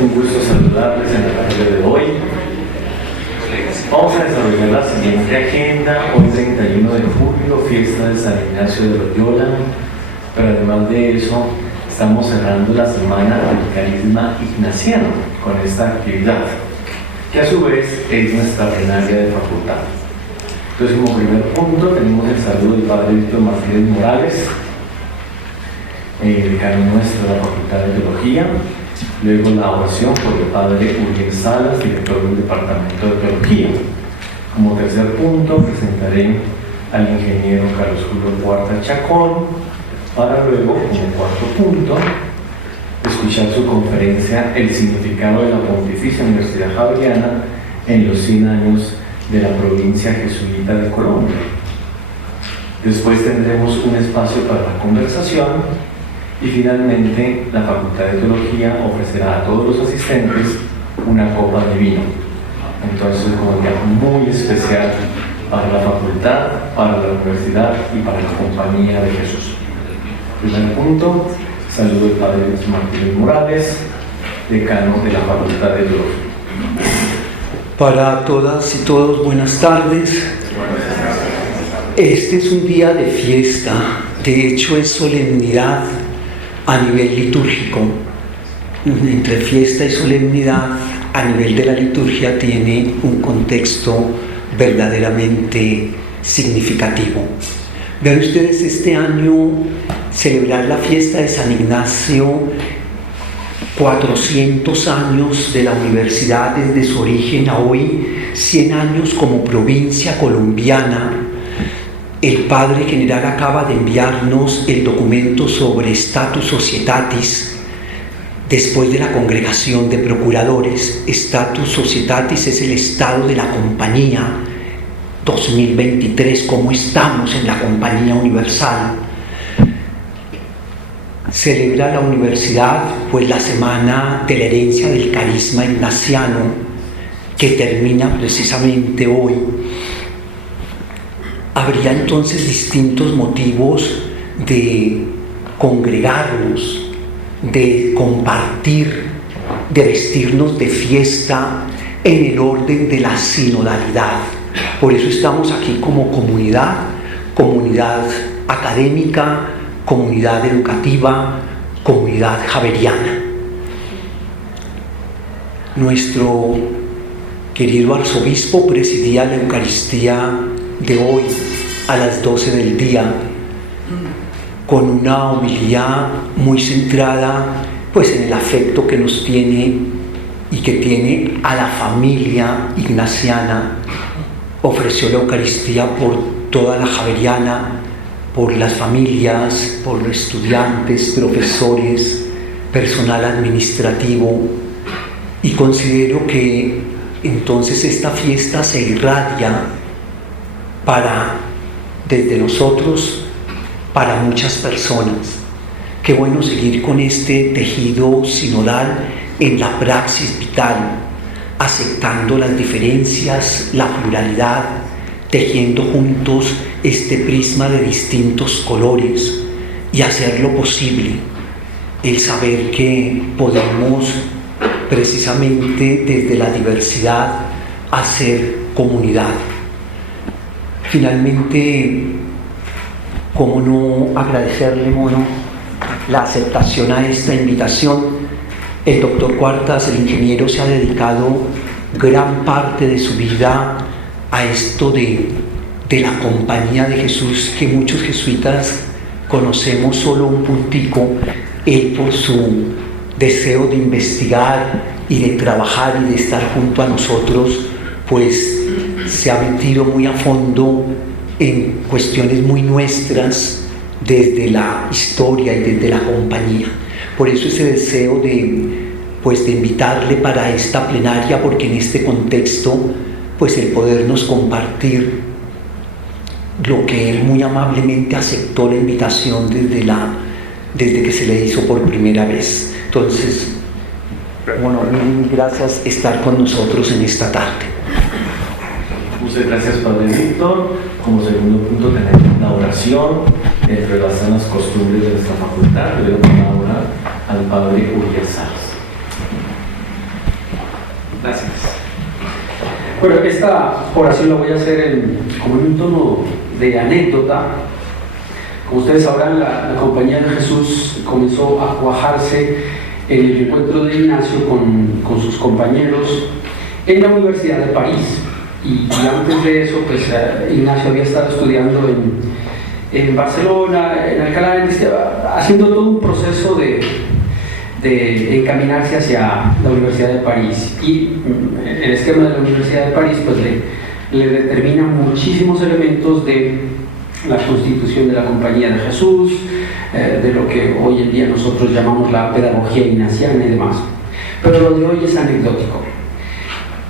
un gusto saludarles en la tarde de hoy. Vamos a desarrollar la siguiente agenda. Hoy 31 de julio, fiesta de San Ignacio de Loyola, pero además de eso estamos cerrando la semana del carisma ignaciano con esta actividad, que a su vez es nuestra plenaria de facultad. Entonces, como primer punto tenemos el saludo del padre Víctor Martínez Morales, decano nuestro de la Facultad de Teología. Luego la oración por el padre Uriel Salas, director del Departamento de Teología. Como tercer punto presentaré al ingeniero Carlos Julio Cuarta Chacón, para luego, como cuarto punto, escuchar su conferencia El significado de la Pontificia Universidad Javeriana en los 100 años de la provincia jesuita de Colombia. Después tendremos un espacio para la conversación. Y finalmente, la Facultad de Teología ofrecerá a todos los asistentes una copa de vino. Entonces, como un día muy especial para la facultad, para la universidad y para la compañía de Jesús. Primer punto, saludo al padre Martínez Morales, decano de la Facultad de Teología. Para todas y todos, buenas tardes. Este es un día de fiesta, de hecho es solemnidad a nivel litúrgico. Entre fiesta y solemnidad a nivel de la liturgia tiene un contexto verdaderamente significativo. Vean ustedes, este año celebrar la fiesta de San Ignacio, 400 años de la universidad desde su origen a hoy, 100 años como provincia colombiana. El padre general acaba de enviarnos el documento sobre Status Societatis después de la congregación de procuradores. Status Societatis es el estado de la compañía 2023, cómo estamos en la compañía universal. Celebra la universidad pues la semana de la herencia del carisma ignaciano, que termina precisamente hoy. Habría entonces distintos motivos de congregarnos, de compartir, de vestirnos de fiesta en el orden de la sinodalidad. Por eso estamos aquí como comunidad, comunidad académica, comunidad educativa, comunidad javeriana. Nuestro querido arzobispo presidía la Eucaristía de hoy a las 12 del día con una homilía muy centrada pues en el afecto que nos tiene y que tiene a la familia ignaciana. Ofreció la Eucaristía por toda la javeriana, por las familias, por los estudiantes, profesores, personal administrativo, y considero que entonces esta fiesta se irradia desde nosotros para muchas personas. Qué bueno seguir con este tejido sinodal en la praxis vital, aceptando las diferencias, la pluralidad, tejiendo juntos este prisma de distintos colores y hacer lo posible, el saber que podemos precisamente desde la diversidad hacer comunidad. Finalmente, ¿cómo no agradecerle, Mono, la aceptación a esta invitación? El doctor Cuartas, el ingeniero, se ha dedicado gran parte de su vida a esto de la compañía de Jesús, que muchos jesuitas conocemos solo un puntico. Él, por su deseo de investigar y de trabajar y de estar junto a nosotros, pues se ha metido muy a fondo en cuestiones muy nuestras desde la historia y desde la compañía. Por eso ese deseo de invitarle para esta plenaria, porque en este contexto pues el podernos compartir lo que él muy amablemente aceptó la invitación desde que se le hizo por primera vez. Entonces, bueno, gracias estar con nosotros en esta tarde. Muchas gracias, Padre Víctor. Como segundo punto tenemos la oración entre las sanas costumbres de nuestra facultad. Le doy la palabra al Padre Uriel Salas. Gracias. Bueno, esta oración la voy a hacer como en un tono de anécdota. Como ustedes sabrán, la Compañía de Jesús comenzó a cuajarse en el encuentro de Ignacio con sus compañeros en la Universidad de París. Y antes de eso, pues Ignacio había estado estudiando en Barcelona, en Alcalá, haciendo todo un proceso de encaminarse hacia la Universidad de París. Y el esquema de la Universidad de París pues le determina muchísimos elementos de la constitución de la Compañía de Jesús, de lo que hoy en día nosotros llamamos la pedagogía ignaciana y demás. Pero lo de hoy es anecdótico.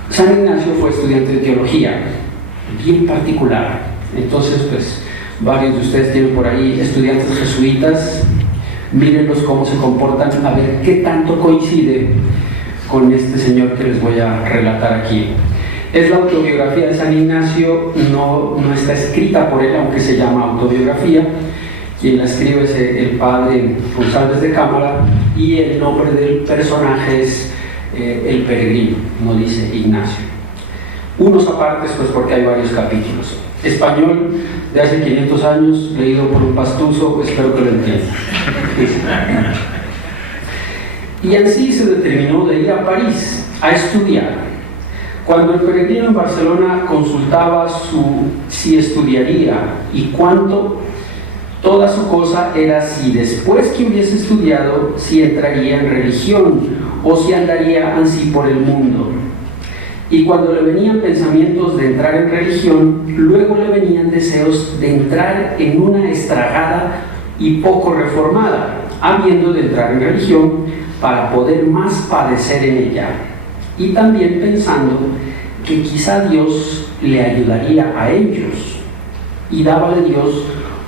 San Ignacio fue estudiante de teología, bien particular. Entonces, pues, varios de ustedes tienen por ahí estudiantes jesuitas. Mírenlos cómo se comportan, a ver qué tanto coincide con este señor que les voy a relatar aquí. Es la autobiografía de San Ignacio, no está escrita por él, aunque se llama autobiografía. Quien la escribe es el padre González de Cámara, y el nombre del personaje es el peregrino, no dice Ignacio. Unos apartes, pues, porque hay varios capítulos. Español de hace 500 años, leído por un pastuso, espero que lo entiendan. Y así se determinó de ir a París a estudiar. Cuando el peregrino en Barcelona consultaba si estudiaría y cuánto, toda su cosa era si después que hubiese estudiado, si entraría en religión o si andaría así por el mundo. Y cuando le venían pensamientos de entrar en religión, luego le venían deseos de entrar en una estragada y poco reformada, habiendo de entrar en religión para poder más padecer en ella. Y también pensando que quizá Dios le ayudaría a ellos, y dábale Dios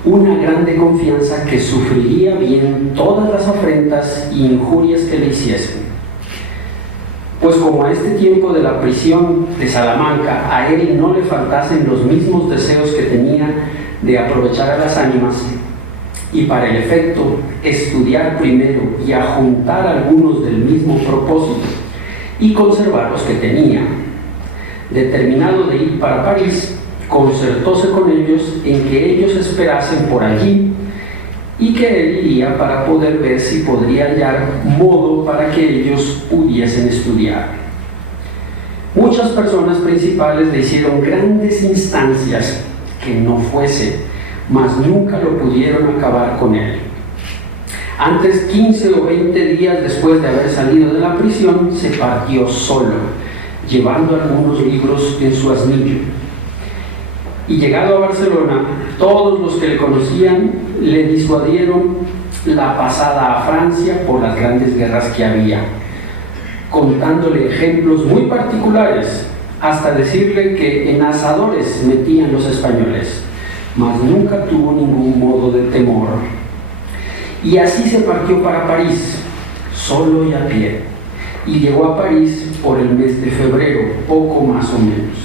una grande confianza que sufriría bien todas las afrentas y injurias que le hiciesen. Pues como a este tiempo de la prisión de Salamanca a él no le faltasen los mismos deseos que tenía de aprovechar a las ánimas, y para el efecto estudiar primero y ajuntar algunos del mismo propósito y conservar los que tenía, determinado de ir para París, concertóse con ellos en que ellos esperasen por allí, y que él iría para poder ver si podría hallar modo para que ellos pudiesen estudiar. Muchas personas principales le hicieron grandes instancias que no fuese, mas nunca lo pudieron acabar con él. Antes, 15 o 20 días después de haber salido de la prisión, se partió solo, llevando algunos libros en su asnillo. Y llegado a Barcelona, todos los que le conocían le disuadieron la pasada a Francia por las grandes guerras que había, contándole ejemplos muy particulares, hasta decirle que en asadores metían los españoles, mas nunca tuvo ningún modo de temor. Y así se partió para París, solo y a pie, y llegó a París por el mes de febrero, poco más o menos.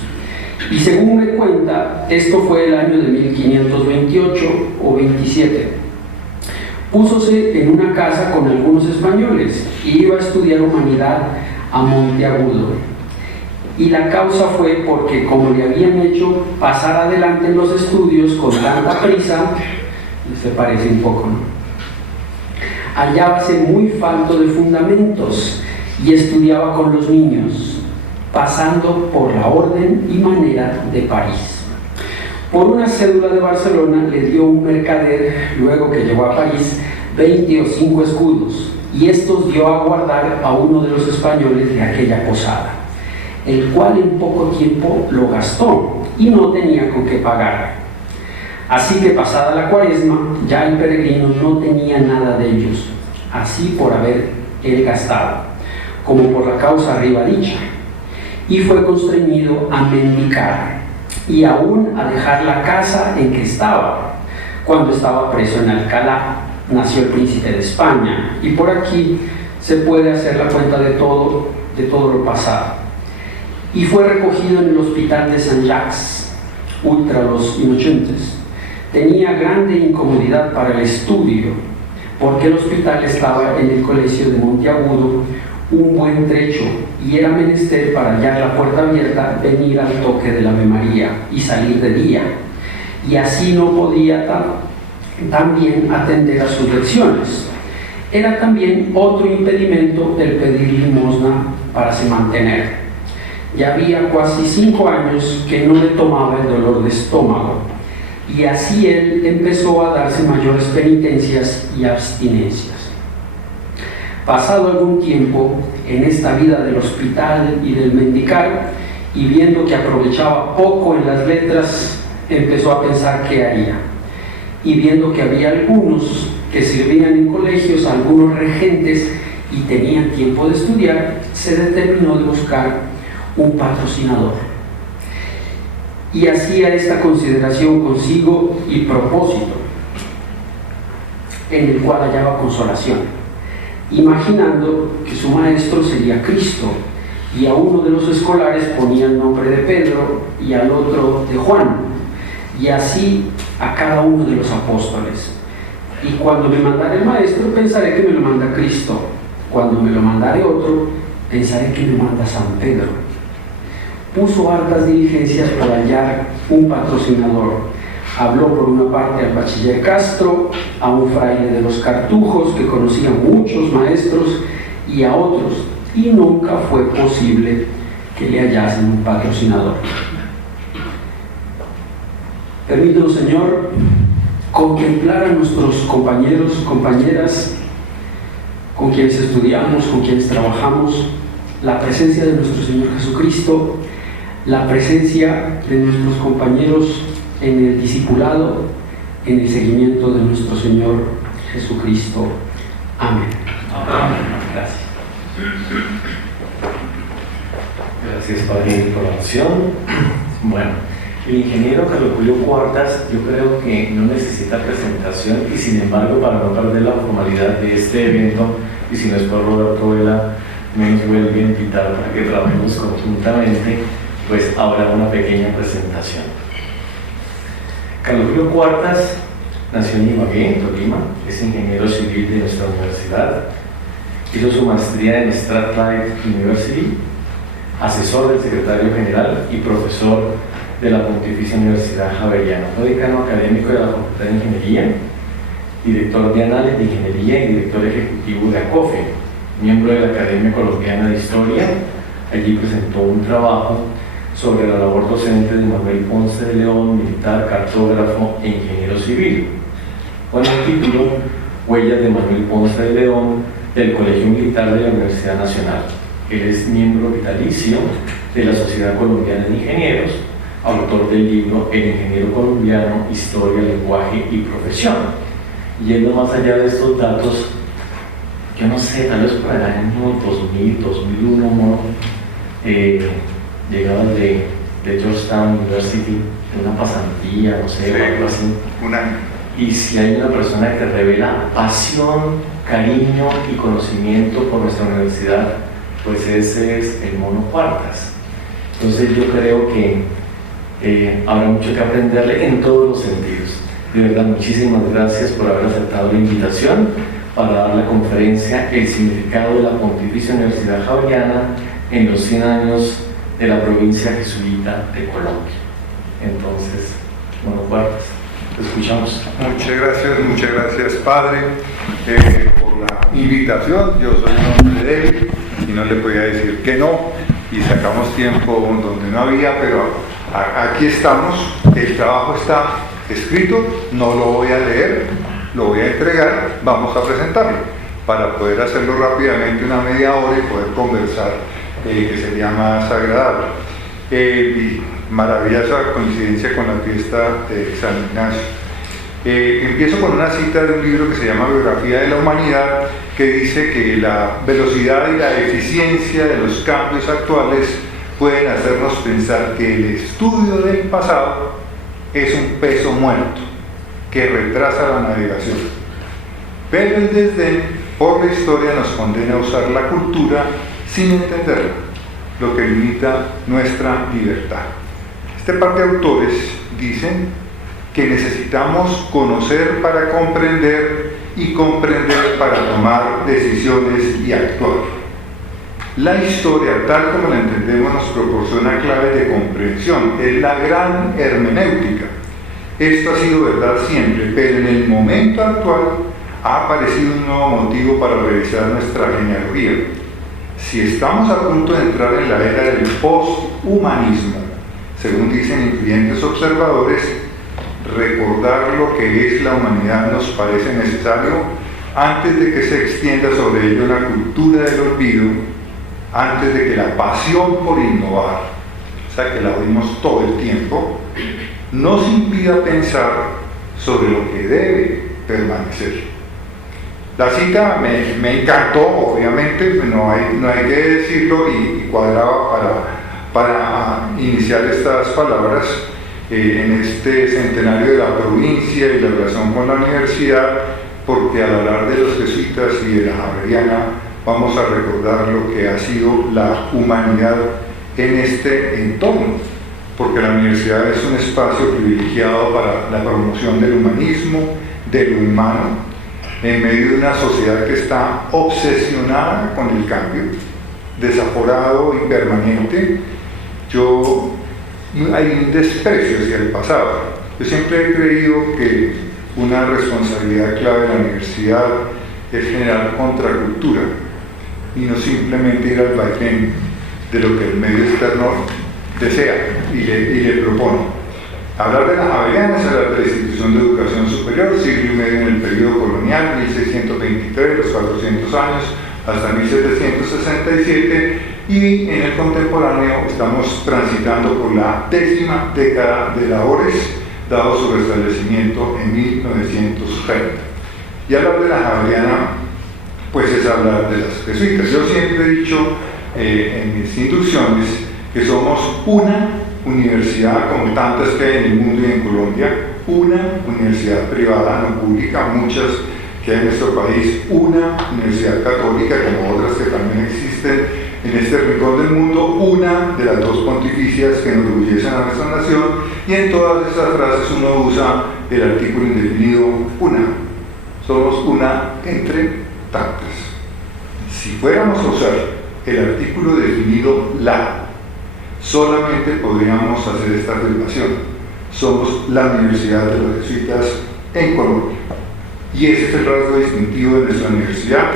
Y según me cuenta, esto fue el año de 1528 o 27. Púsose en una casa con algunos españoles y iba a estudiar humanidad a Monteagudo. Y la causa fue porque, como le habían hecho pasar adelante en los estudios con tanta prisa, se parece un poco, ¿no?, hallábase muy falto de fundamentos y estudiaba con los niños, pasando por la orden y manera de París. Por una cédula de Barcelona le dio un mercader, luego que llegó a París, 20 o 5 escudos, y estos dio a guardar a uno de los españoles de aquella posada, el cual en poco tiempo lo gastó y no tenía con qué pagar. Así que pasada la cuaresma, ya el peregrino no tenía nada de ellos, así por haber él gastado, como por la causa arriba dicha, y fue constreñido a mendicar y aún a dejar la casa en que estaba. Cuando estaba preso en Alcalá, nació el príncipe de España, y por aquí se puede hacer la cuenta de todo lo pasado. Y fue recogido en el hospital de Saint-Jacques, ultra los inocentes. Tenía grande incomodidad para el estudio, porque el hospital estaba en el colegio de Monteagudo, un buen trecho y era menester para hallar la puerta abierta venir al toque del Ave María y salir de día, y así no podía también atender a sus lecciones. Era también otro impedimento el pedir limosna para se mantener. Ya había casi 5 años que no le tomaba el dolor de estómago, y así él empezó a darse mayores penitencias y abstinencias. Pasado algún tiempo en esta vida del hospital y del mendicar, y viendo que aprovechaba poco en las letras, empezó a pensar qué haría. Y viendo que había algunos que servían en colegios, algunos regentes, y tenían tiempo de estudiar, se determinó de buscar un patrocinador. Y hacía esta consideración consigo y propósito, en el cual hallaba consolación, imaginando que su maestro sería Cristo, y a uno de los escolares ponía el nombre de Pedro y al otro de Juan, y así a cada uno de los apóstoles. Y cuando me mandare el maestro, pensaré que me lo manda Cristo; cuando me lo mandare otro, pensaré que me manda San Pedro. Puso hartas diligencias para hallar un patrocinador. Habló por una parte al bachiller Castro, a un fraile de los Cartujos que conocía muchos maestros, y a otros, y nunca fue posible que le hallasen un patrocinador. Permítanos, Señor, contemplar a nuestros compañeros, compañeras, con quienes estudiamos, con quienes trabajamos, la presencia de nuestro Señor Jesucristo, la presencia de nuestros compañeros en el discipulado, en el seguimiento de nuestro Señor Jesucristo. Amén. Amén. Gracias. Gracias, Padre, por la oración. Bueno, el ingeniero Carlos Julio Cuartas, yo creo que no necesita presentación, y sin embargo, para no perder la formalidad de este evento, y si no es por Roberto Vela, nos vuelve a invitar para que trabajemos conjuntamente, pues habrá una pequeña presentación. Carlos Julio Cuartas nació en Ibagué, en Tolima, es ingeniero civil de nuestra universidad, hizo su maestría en Strathclyde University, asesor del secretario general y profesor de la Pontificia Universidad Javeriana. Fue decano académico de la Facultad de Ingeniería, director de Anales de Ingeniería y director ejecutivo de ACOFE, miembro de la Academia Colombiana de Historia. Allí presentó un trabajo sobre la labor docente de Manuel Ponce de León, militar, cartógrafo e ingeniero civil, con el título Huellas de Manuel Ponce de León del Colegio Militar de la Universidad Nacional. Él es miembro vitalicio de la Sociedad Colombiana de Ingenieros, autor del libro El Ingeniero Colombiano, Historia, Lenguaje y Profesión. Yendo más allá de estos datos, yo no sé, tal vez para el año 2000, 2001, ¿no? Llegaba de Georgetown University, de una pasantía, no sé, sí, algo así. Un año. Y si hay una persona que revela pasión, cariño y conocimiento por nuestra universidad, pues ese es el Mono Cuartas. Entonces yo creo que habrá mucho que aprenderle en todos los sentidos. De verdad, muchísimas gracias por haber aceptado la invitación para dar la conferencia El significado de la Pontificia Universidad Javeriana en los 100 años de la provincia jesuita de Colombia. Entonces, Mono Cuartas, te escuchamos. Muchas gracias, Padre, por la invitación. Yo soy un hombre de él y no le podía decir que no, y sacamos tiempo donde no había, pero aquí estamos. El trabajo está escrito, no lo voy a leer, lo voy a entregar, vamos a presentarlo para poder hacerlo rápidamente, una media hora, y poder conversar, que sería más agradable. Y maravillosa coincidencia con la fiesta de San Ignacio. Empiezo con una cita de un libro que se llama Biografía de la Humanidad, que dice que la velocidad y la eficiencia de los cambios actuales pueden hacernos pensar que el estudio del pasado es un peso muerto que retrasa la navegación. Pero el desdén por la historia nos condena a usar la cultura sin entenderla, lo que limita nuestra libertad. Este par de autores dicen que necesitamos conocer para comprender y comprender para tomar decisiones y actuar. La historia, tal como la entendemos, nos proporciona claves de comprensión. Es la gran hermenéutica. Esto ha sido verdad siempre, pero en el momento actual ha aparecido un nuevo motivo para revisar nuestra genealogía. Si estamos a punto de entrar en la era del posthumanismo, según dicen influyentes observadores, recordar lo que es la humanidad nos parece necesario antes de que se extienda sobre ello una cultura del olvido, antes de que la pasión por innovar, o sea que la oímos todo el tiempo, nos impida pensar sobre lo que debe permanecer. La cita me encantó, obviamente, no hay que decirlo, y cuadraba para iniciar estas palabras en este centenario de la provincia y la relación con la universidad, porque al hablar de los jesuitas y de la Javeriana vamos a recordar lo que ha sido la humanidad en este entorno, porque la universidad es un espacio privilegiado para la promoción del humanismo, de lo humano, en medio de una sociedad que está obsesionada con el cambio, desaforado y permanente. Hay un desprecio hacia el pasado. Yo siempre he creído que una responsabilidad clave de la universidad es generar contracultura y no simplemente ir al vaivén de lo que el medio externo desea y le propone. Hablar de las Javerianas es hablar de la institución de educación superior, siglo y medio en el periodo colonial, 1623, los 400 años, hasta 1767, y en el contemporáneo estamos transitando por la 10ª década de labores, dado su restablecimiento en 1930. Y hablar de la Javeriana, pues es hablar de las jesuitas. Yo siempre he dicho en mis inducciones que somos una universidad, como tantas que hay en el mundo y en Colombia, una universidad privada, no pública, muchas que hay en nuestro país, una universidad católica, como otras que también existen en este rincón del mundo, una de las dos pontificias que enorgullecen a nuestra nación, y en todas esas frases uno usa el artículo indefinido una. Somos una entre tantas. Si fuéramos a usar el artículo definido la, solamente podríamos hacer esta afirmación: somos la Universidad de los Jesuitas en Colombia. Y ese es el rasgo distintivo de nuestra universidad,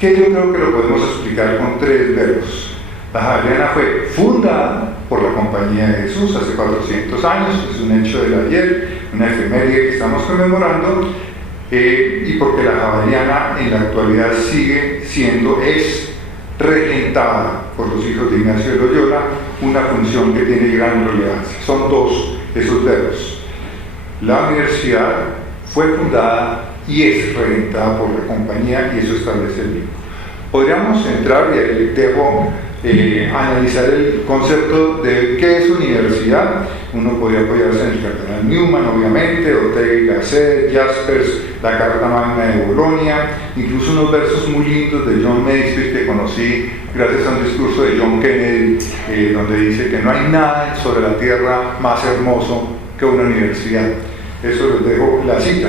que yo creo que lo podemos explicar con 3 verbos. La Javeriana fue fundada por la Compañía de Jesús hace 400 años, es un hecho del ayer, una efeméride que estamos conmemorando, y porque la Javeriana en la actualidad sigue siendo, es regentada por los hijos de Ignacio de Loyola, una función que tiene gran relevancia. Son 2 esos verbos. La universidad fue fundada y es regentada por la compañía, y eso establece el vínculo. Podríamos entrar, y ahí dejo analizar el concepto de qué es universidad. Uno podría apoyarse en el cardenal Newman, obviamente, Ortega y Gasset, Jaspers, la Carta Magna de Bolonia, incluso unos versos muy lindos de John Masefield que conocí gracias a un discurso de John Kennedy, donde dice que no hay nada sobre la tierra más hermoso que una universidad. Eso les dejo la cita.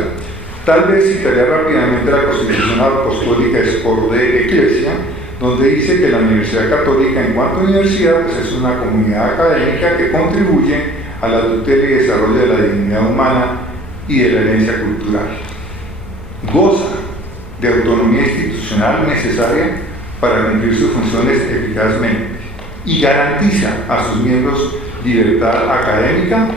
Tal vez citaría rápidamente la Constitución Apostólica Spor de Ecclesia, donde dice que la Universidad Católica, en cuanto a universidad, pues es una comunidad académica que contribuye a la tutela y desarrollo de la dignidad humana y de la herencia cultural. Goza de autonomía institucional necesaria para cumplir sus funciones eficazmente y garantiza a sus miembros libertad académica,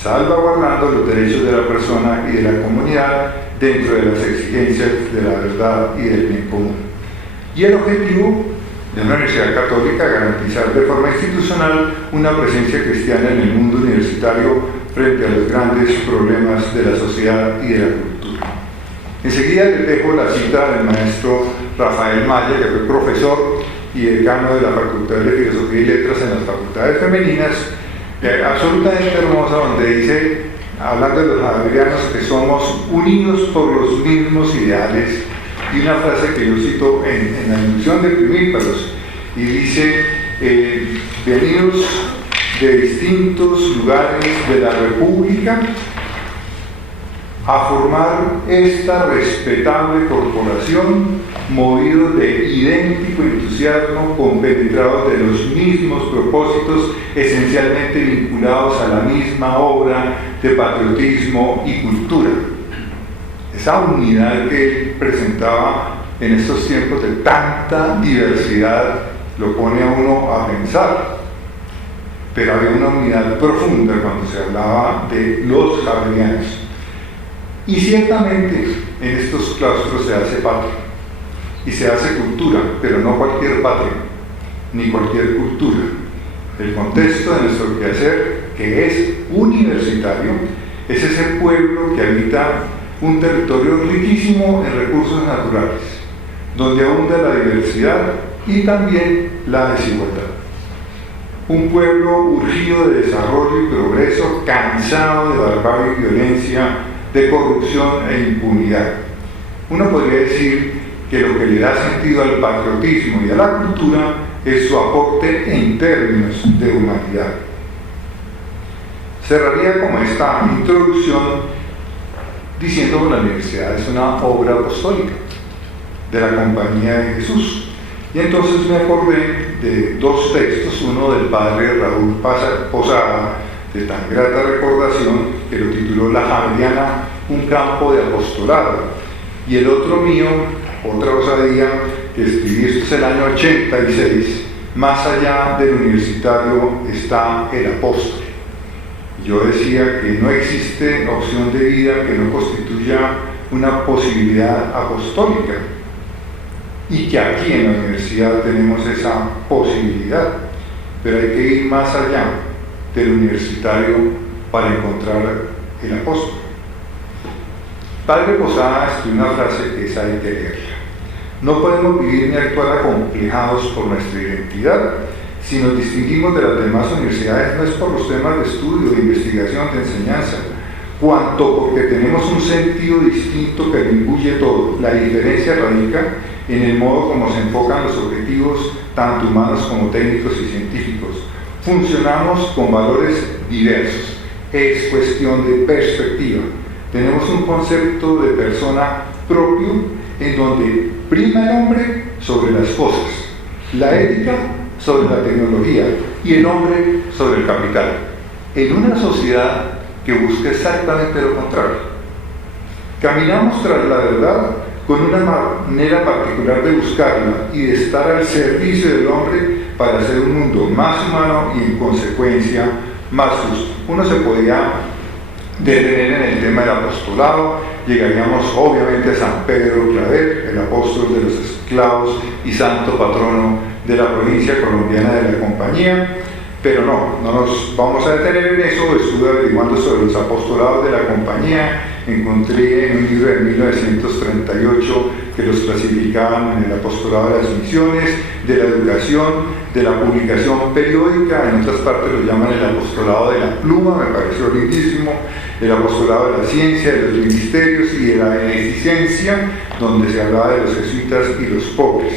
salvaguardando los derechos de la persona y de la comunidad dentro de las exigencias de la verdad y del bien común. Y el objetivo de una universidad católica, garantizar de forma institucional una presencia cristiana en el mundo universitario frente a los grandes problemas de la sociedad y de la cultura. Enseguida les dejo la cita del maestro Rafael Maya, que fue profesor y decano de la Facultad de Filosofía y Letras en las facultades femeninas, absolutamente hermosa, donde dice, hablando de los javerianos, que somos unidos por los mismos ideales, y una frase que yo cito en la inducción de Primíparos, y dice, venidos de distintos lugares de la República, a formar esta respetable corporación, movidos de idéntico entusiasmo, compenetrados de los mismos propósitos, esencialmente vinculados a la misma obra de patriotismo y cultura. Esa unidad que él presentaba en estos tiempos de tanta diversidad lo pone a uno a pensar, pero había una unidad profunda cuando se hablaba de los javerianos. Y ciertamente en estos claustros se hace patria y se hace cultura, pero no cualquier patria ni cualquier cultura. El contexto de nuestro quehacer, que es universitario, es ese pueblo que habita un territorio riquísimo en recursos naturales, donde abunda la diversidad y también la desigualdad. Un pueblo urgido de desarrollo y progreso, cansado de barbarie y violencia, de corrupción e impunidad. Uno podría decir que lo que le da sentido al patriotismo y a la cultura es su aporte en términos de humanidad. Cerraría como esta introducción diciendo que la universidad es una obra apostólica de la Compañía de Jesús. Y entonces me acordé de dos textos, uno del padre Raúl Posada, de tan grata recordación, que lo tituló La Javeriana, un campo de apostolado, y el otro mío, otra osadía, que escribí, esto es el año 86, Más allá del universitario está el apóstol. Yo decía que no existe opción de vida que no constituya una posibilidad apostólica, y que aquí en la universidad tenemos esa posibilidad, pero hay que ir más allá del universitario para encontrar el apóstol. Padre Posada escribió una frase que esa hay que leerla. No podemos vivir ni actuar acomplejados por nuestra identidad. Si nos distinguimos de las demás universidades, no es por los temas de estudio, de investigación, de enseñanza, cuanto porque tenemos un sentido distinto que lo imbuye todo. La diferencia radica en el modo como se enfocan los objetivos, tanto humanos como técnicos y científicos. Funcionamos con valores diversos. Es cuestión de perspectiva. Tenemos un concepto de persona propio en donde prima el hombre sobre las cosas, la ética sobre la tecnología y el hombre sobre el capital. En una sociedad que busca exactamente lo contrario. Caminamos tras la verdad con una manera particular de buscarla y de estar al servicio del hombre para hacer un mundo más humano y en consecuencia más justo. Uno se podía detener en el tema del apostolado, llegaríamos obviamente a San Pedro Claver, el apóstol de los esclavos y santo patrono de la provincia colombiana de la Compañía, pero no nos vamos a detener en eso. Estuve averiguando sobre los apostolados de la Compañía, encontré en un libro de 1938 que los clasificaban en el apostolado de las misiones, de la educación, de la publicación periódica, en otras partes lo llaman el apostolado de la pluma, me pareció lindísimo, el apostolado de la ciencia, de los ministerios y de la beneficencia, donde se hablaba de los jesuitas y los pobres.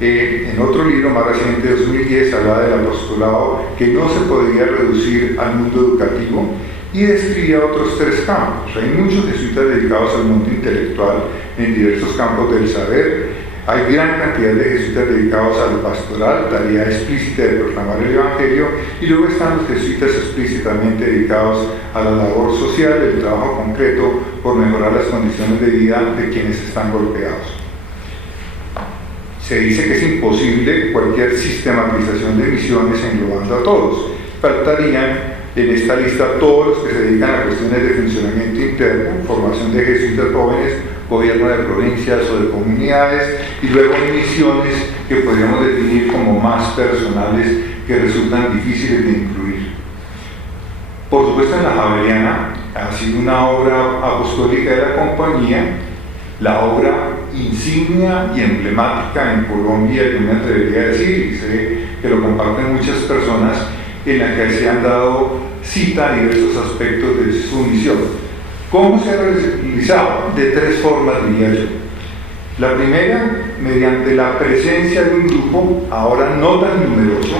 En otro libro más reciente, 2010, hablaba del apostolado que no se podría reducir al mundo educativo y describía otros tres campos. Hay muchos jesuitas dedicados al mundo intelectual en diversos campos del saber. Hay gran cantidad de jesuitas dedicados a lo pastoral, tarea explícita de proclamar el Evangelio, y luego están los jesuitas explícitamente dedicados a la labor social, el trabajo concreto por mejorar las condiciones de vida de quienes están golpeados. Se dice que es imposible cualquier sistematización de misiones englobando a todos. Faltarían en esta lista todos los que se dedican a cuestiones de funcionamiento interno, formación de jesuitas jóvenes, gobierno de provincias o de comunidades, y luego misiones que podríamos definir como más personales, que resultan difíciles de incluir. Por supuesto, en la Javeriana ha sido una obra apostólica de la Compañía, la obra insignia y emblemática en Colombia, yo me atrevería a decir, y sé que lo comparten muchas personas, en la que se han dado cita a diversos aspectos de su misión. ¿Cómo se ha realizado? De tres formas, diría yo. La primera, mediante la presencia de un grupo, ahora no tan numeroso,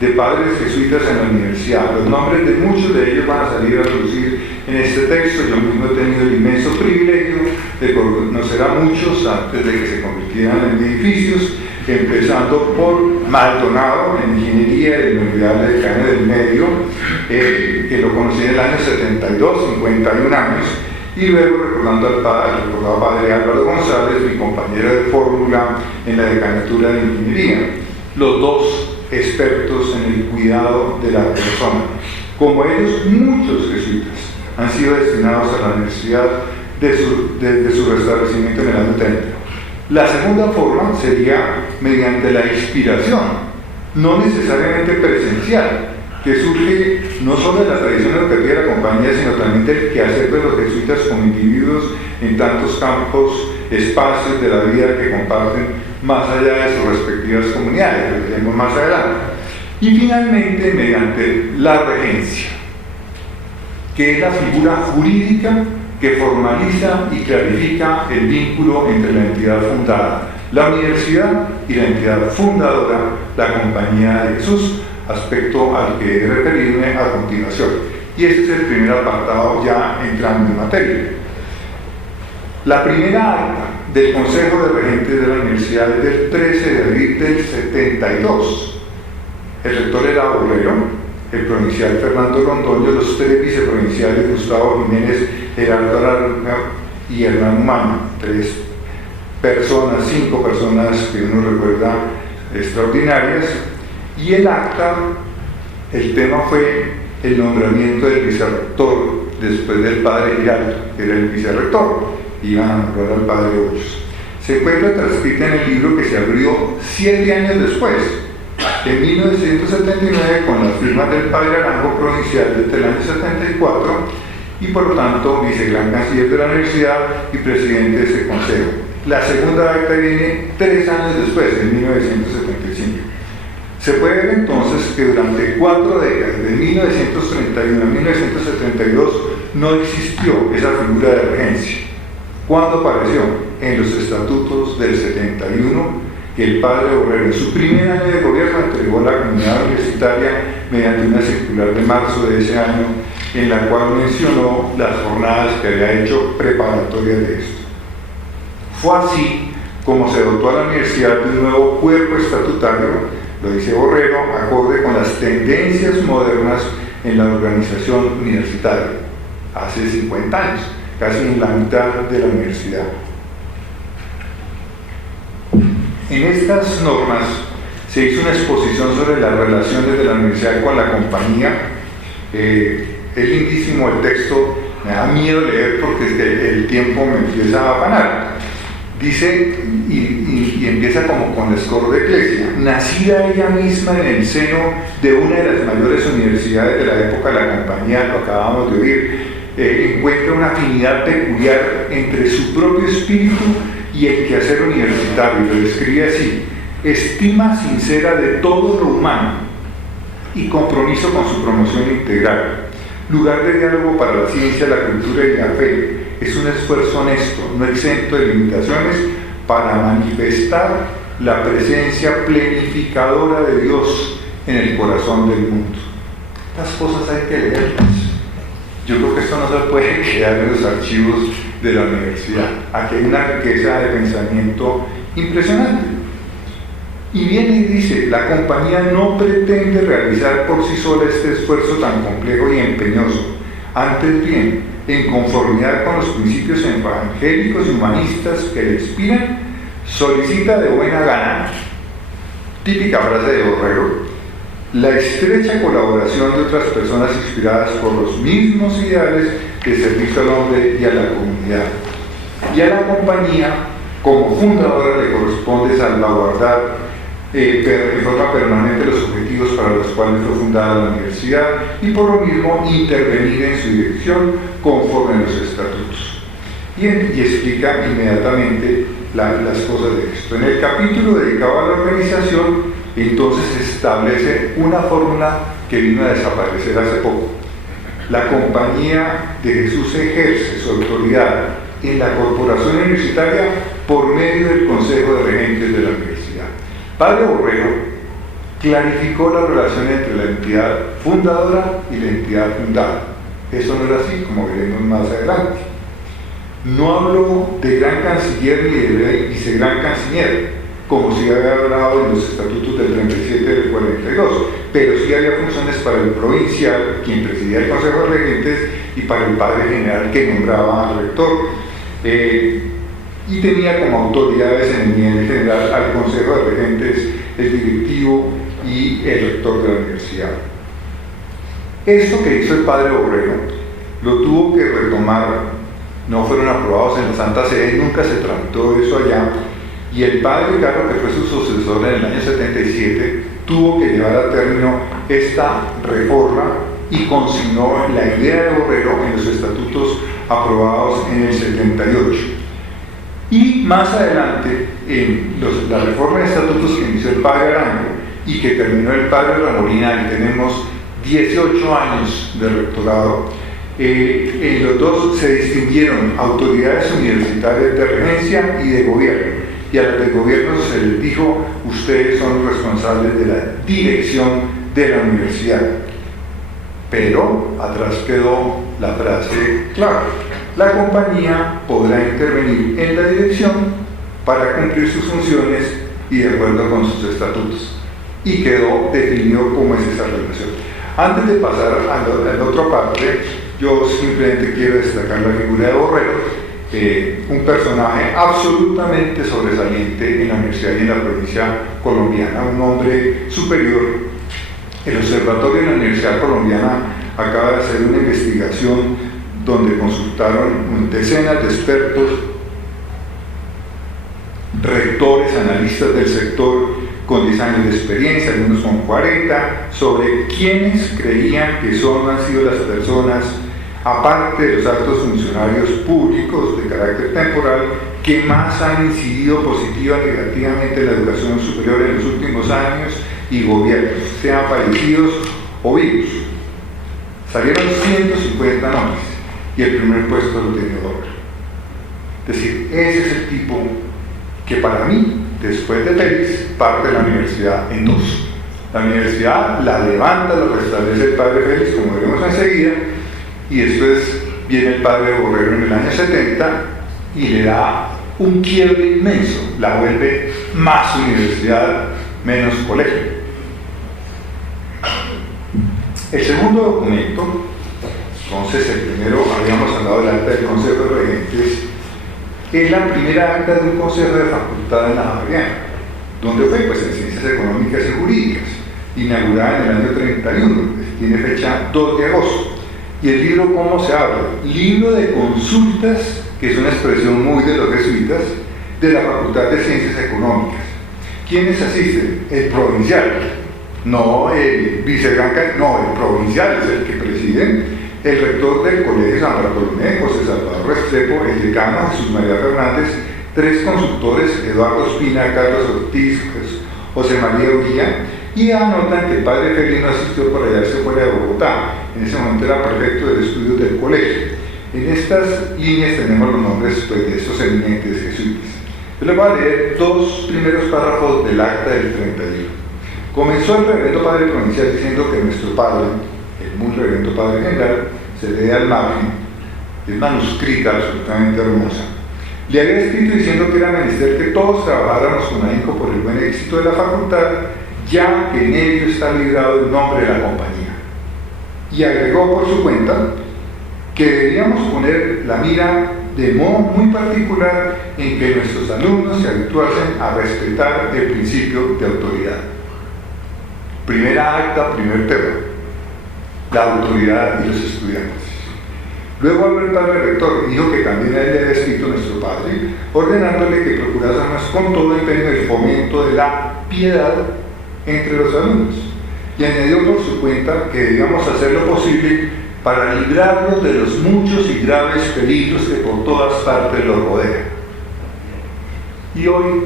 de padres jesuitas en la universidad. Los nombres de muchos de ellos van a salir a relucir en este texto. Yo mismo he tenido el inmenso privilegio de conocer a muchos antes de que se convirtieran en edificios, empezando por Maldonado en ingeniería de la Universidad de Caña del Medio, que lo conocí en el año 72, 51 años, y luego recordando al padre Álvaro González, mi compañero de fórmula en la decanatura de ingeniería, los dos expertos en el cuidado de la persona. Como ellos, muchos jesuitas han sido destinados a la universidad desde su restablecimiento en el año 30. La segunda forma sería mediante la inspiración, no necesariamente presencial, que surge no solo de la tradición educativa de la compañía, sino también del quehacer de los jesuitas como individuos en tantos campos, espacios de la vida que comparten más allá de sus respectivas comunidades, lo veremos más adelante. Y finalmente, mediante la regencia, que es la figura jurídica que formaliza y clarifica el vínculo entre la entidad fundada, la universidad, y la entidad fundadora, la Compañía de Jesús, aspecto al que he de referirme a continuación. Y este es el primer apartado, ya entrando en materia. La primera acta del Consejo de Regentes de la Universidad es del 13 de abril del 72. El rector era Borrero, el provincial Fernando Londoño, los tres viceprovinciales Gustavo Jiménez, Gerardo Arango y Hernán Humano, 5 personas que uno recuerda extraordinarias. Y el acta, el tema fue el nombramiento del vicerrector después del padre Giraldo, que era el vicerrector, iban a nombrar al padre Hoyos. Se encuentra transcrita en el libro que se abrió 7 años después, en 1979, con las firmas del padre Arango, provincial desde el año 74, y por lo tanto vicegran canciller de la universidad y presidente de ese consejo. La segunda acta viene 3 años después, en 1975. Se puede ver entonces que durante 4 décadas, de 1931 a 1972, no existió esa figura de regencia. ¿Cuándo apareció? En los estatutos del 71, que el padre Borrero en su primer año de gobierno entregó a la comunidad universitaria mediante una circular de marzo de ese año, en la cual mencionó las jornadas que había hecho preparatorias de esto. Fue así como se dotó a la universidad de un nuevo cuerpo estatutario, lo dice Borrero, acorde con las tendencias modernas en la organización universitaria, hace 50 años, casi en la mitad de la universidad. En estas normas se hizo una exposición sobre las relaciones de la universidad con la compañía. Es lindísimo el texto, me da miedo leer porque es que el tiempo me empieza a afanar. Dice, y empieza como con la Escor de Eclesia: nacida ella misma en el seno de una de las mayores universidades de la época de la compañía, lo acabamos de oír, encuentra una afinidad peculiar entre su propio espíritu y el quehacer universitario. Lo describe así: estima sincera de todo lo humano y compromiso con su promoción integral, lugar de diálogo para la ciencia, la cultura y la fe. Es un esfuerzo honesto, no exento de limitaciones, para manifestar la presencia plenificadora de Dios en el corazón del mundo. Estas cosas hay que leerlas. Yo creo que esto no se puede quedar en los archivos de la universidad. Aquí hay una riqueza de pensamiento impresionante. Y viene y dice: la compañía no pretende realizar por sí sola este esfuerzo tan complejo y empeñoso. Antes bien, en conformidad con los principios evangélicos y humanistas que le inspiran, solicita de buena gana, típica frase de Borrero, la estrecha colaboración de otras personas inspiradas por los mismos ideales de servicio al hombre y a la comunidad. Y a la compañía, como fundadora, le corresponde salvaguardar en forma permanente los objetivos para los cuales fue fundada la universidad, y por lo mismo intervenir en su dirección conforme a los estatutos. Y explica inmediatamente las cosas de esto. En el capítulo dedicado a la organización, entonces establece una fórmula que vino a desaparecer hace poco. La Compañía de Jesús ejerce su autoridad en la corporación universitaria por medio del Consejo de Regentes de la Universidad. Padre Borrero clarificó la relación entre la entidad fundadora y la entidad fundada. Eso no era así, como veremos más adelante. No habló de gran canciller ni de vicegran canciller, como si había hablado en los estatutos del 37 y del 42, pero sí había funciones para el provincial, quien presidía el Consejo de Regentes, y para el padre general que nombraba al rector, y tenía como autoridades en el nivel general al Consejo de Regentes, el directivo y el rector de la universidad. Esto que hizo el padre Borrero lo tuvo que retomar, no fueron aprobados en la Santa Sede, nunca se tramitó eso allá, y el padre Carlos, que fue su sucesor en el año 77, tuvo que llevar a término esta reforma y consignó la idea de Borrero en los estatutos aprobados en el 78. Y más adelante, en la reforma de estatutos que inició el padre Arango y que terminó el padre Ramolina, y tenemos 18 años de rectorado, en los dos se distinguieron autoridades universitarias de regencia y de gobierno, y a los de gobierno se les dijo: ustedes son los responsables de la dirección de la universidad. Pero atrás quedó la frase clave: la compañía podrá intervenir en la dirección para cumplir sus funciones y de acuerdo con sus estatutos. Y quedó definido cómo es esa relación. Antes de pasar a la otra parte, yo simplemente quiero destacar la figura de Borrero, un personaje absolutamente sobresaliente en la universidad y en la provincia colombiana, un hombre superior. El Observatorio de la Universidad Colombiana acaba de hacer una investigación donde consultaron decenas de expertos, rectores, analistas del sector con 10 años de experiencia, algunos con 40, sobre quiénes creían que han sido las personas, aparte de los altos funcionarios públicos de carácter temporal, que más han incidido positiva o negativamente en la educación superior en los últimos años y gobiernos, sean fallecidos o vivos. Salieron 150 nombres y el primer puesto lo tenía Borrero. Es decir, ese es el tipo que para mí, después de Félix, parte de la universidad en dos. La universidad la levanta, lo restablece el padre Félix, como veremos enseguida, y después viene el padre Borrero en el año 70 y le da un quiebre inmenso, la vuelve más universidad, menos colegio. El segundo documento, entonces el primero, habíamos hablado del acta del Consejo de Regentes, es la primera acta de un consejo de facultad en la Javeriana. ¿Dónde fue? Pues en Ciencias Económicas y Jurídicas, inaugurada en el año 31, tiene fecha 2 de agosto. Y el libro, ¿cómo se habla? Libro de consultas, que es una expresión muy de los jesuitas, de la Facultad de Ciencias Económicas. ¿Quiénes asisten? El provincial, no el vicegranca, no, el provincial es el que preside, el rector del Colegio San Bartolomé, José Salvador Restrepo, el decano Jesús María Fernández, 3 consultores, Eduardo Espina, Carlos Ortiz, José María Uría, y anotan que el padre Félix no asistió por allá, se fuera de Bogotá. En ese momento era prefecto de estudios del colegio. En estas líneas tenemos los nombres pues, de estos eminentes jesuitas. Yo les voy a leer 2 primeros párrafos del acta del 31. Comenzó el reverendo padre provincial diciendo que nuestro padre, el muy reverendo padre general, se lee al margen, es manuscrita absolutamente hermosa. Le había escrito diciendo que era menester que todos trabajáramos con ahínco por el buen éxito de la facultad, ya que en ello está librado el nombre de la compañía. Y agregó por su cuenta que deberíamos poner la mira de modo muy particular en que nuestros alumnos se habituasen a respetar el principio de autoridad. Primera acta, primer tema, la autoridad y los estudiantes. Luego habló el padre rector y dijo que también a él le había escrito nuestro padre, ordenándole que procurásemos con todo empeño el fomento de la piedad entre los alumnos. Y añadió por su cuenta que debíamos hacer lo posible para librarnos de los muchos y graves peligros que por todas partes los rodean. Y hoy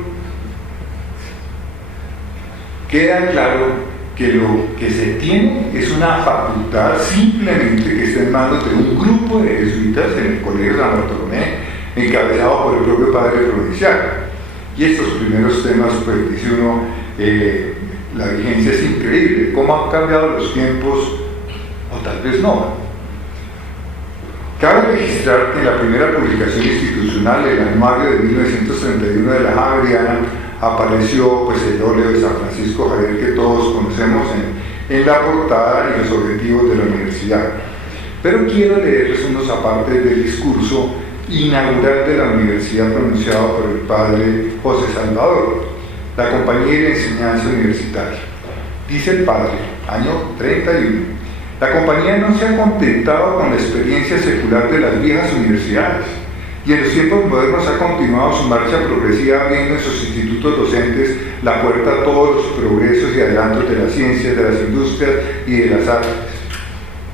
queda claro que lo que se tiene es una facultad simplemente que está en manos de un grupo de jesuitas en el Colegio San Bartolomé, encabezado por el propio padre provincial. Y estos primeros temas, pues dice uno, la vigencia es increíble. ¿Cómo han cambiado los tiempos? O tal vez no. Cabe registrar que en la primera publicación institucional, el anuario de 1931 de la Javeriana, apareció pues, el óleo de San Francisco Javier que todos conocemos en la portada y los objetivos de la universidad. Pero quiero leerles unos apartes del discurso inaugural de la universidad pronunciado por el padre José Salvador, la compañía de enseñanza universitaria. Dice el padre, año 31, la compañía no se ha contentado con la experiencia secular de las viejas universidades y en los tiempos modernos ha continuado su marcha progresiva abriendo en sus institutos docentes la puerta a todos los progresos y adelantos de las ciencias, de las industrias y de las artes.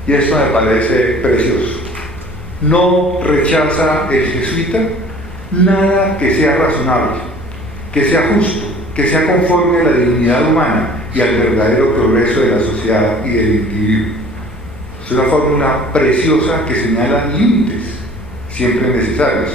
Y esto me parece precioso. No rechaza el jesuita nada que sea razonable, que sea justo, que sea conforme a la dignidad humana y al verdadero progreso de la sociedad y del individuo. Es una fórmula preciosa que señala límites, siempre necesarios.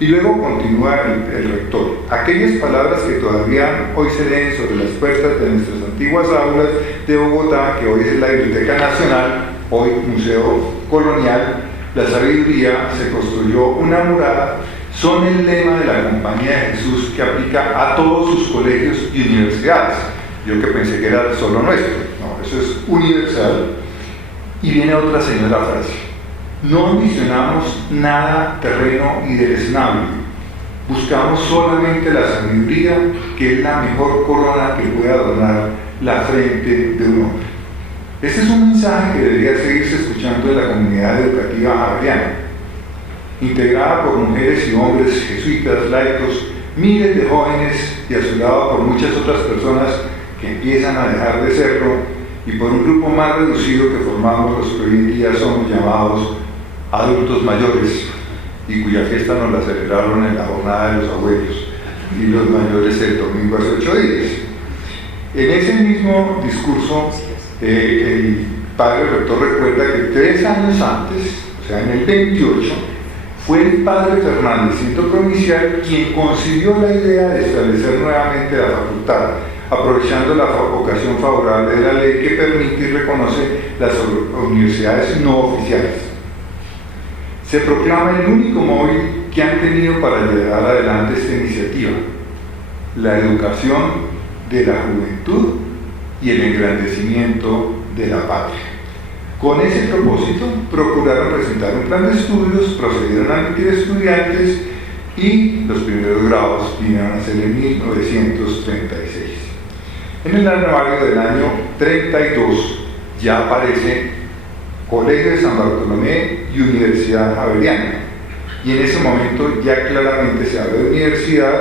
Y luego continúa el rector. Aquellas palabras que todavía hoy se leen sobre las puertas de nuestras antiguas aulas de Bogotá, que hoy es la Biblioteca Nacional, hoy Museo Colonial, la sabiduría se construyó una morada, son el lema de la Compañía de Jesús que aplica a todos sus colegios y universidades. Yo que pensé que era solo nuestro, no, eso es universal. Y viene otra señora frase: no ambicionamos nada terreno y deleznable, buscamos solamente la sabiduría, que es la mejor corona que puede adornar la frente de un hombre. Este es un mensaje que debería seguirse escuchando en la comunidad educativa javeriana, integrada por mujeres y hombres jesuitas, laicos, miles de jóvenes y a su lado por muchas otras personas que empiezan a dejar de serlo, y por un grupo más reducido que formamos los que hoy en día somos llamados adultos mayores y cuya fiesta nos la celebraron en la jornada de los abuelos y los mayores el domingo hace 8 días. En ese mismo discurso el padre rector recuerda que 3 años antes, o sea en el 28, fue el padre Fernández, centro provincial, quien concibió la idea de establecer nuevamente la facultad, aprovechando la ocasión favorable de la ley que permite y reconoce las universidades no oficiales. Se proclama el único móvil que han tenido para llevar adelante esta iniciativa: la educación de la juventud y el engrandecimiento de la patria. Con ese propósito, procuraron presentar un plan de estudios, procedieron a admitir estudiantes y los primeros grados vinieron a ser en 1936. En el anuario del año 32 ya aparece Colegio de San Bartolomé y Universidad Javeriana, y en ese momento ya claramente se habla de universidad,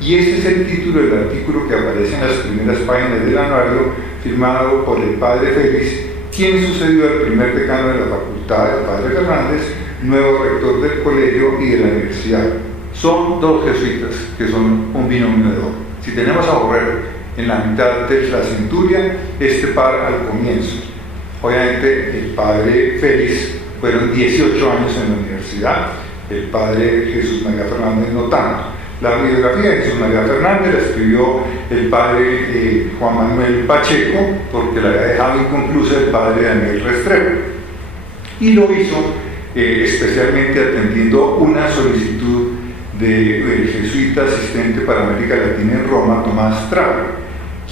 y este es el título del artículo que aparece en las primeras páginas del anuario, firmado por el padre Félix, quien sucedió al primer decano de la facultad, el padre Fernández, nuevo rector del colegio y de la universidad. Son 2 jesuitas que son un binomio de oro. Si tenemos a Borrero en la mitad de la centuria, este par al comienzo. Obviamente el padre Félix fueron 18 años en la universidad, el padre Jesús María Fernández no tanto. La biografía de Jesús María Fernández la escribió el padre Juan Manuel Pacheco, porque la había dejado inconclusa el padre Daniel Restrepo, y lo hizo especialmente atendiendo una solicitud del jesuita asistente para América Latina en Roma, Tomás Trago,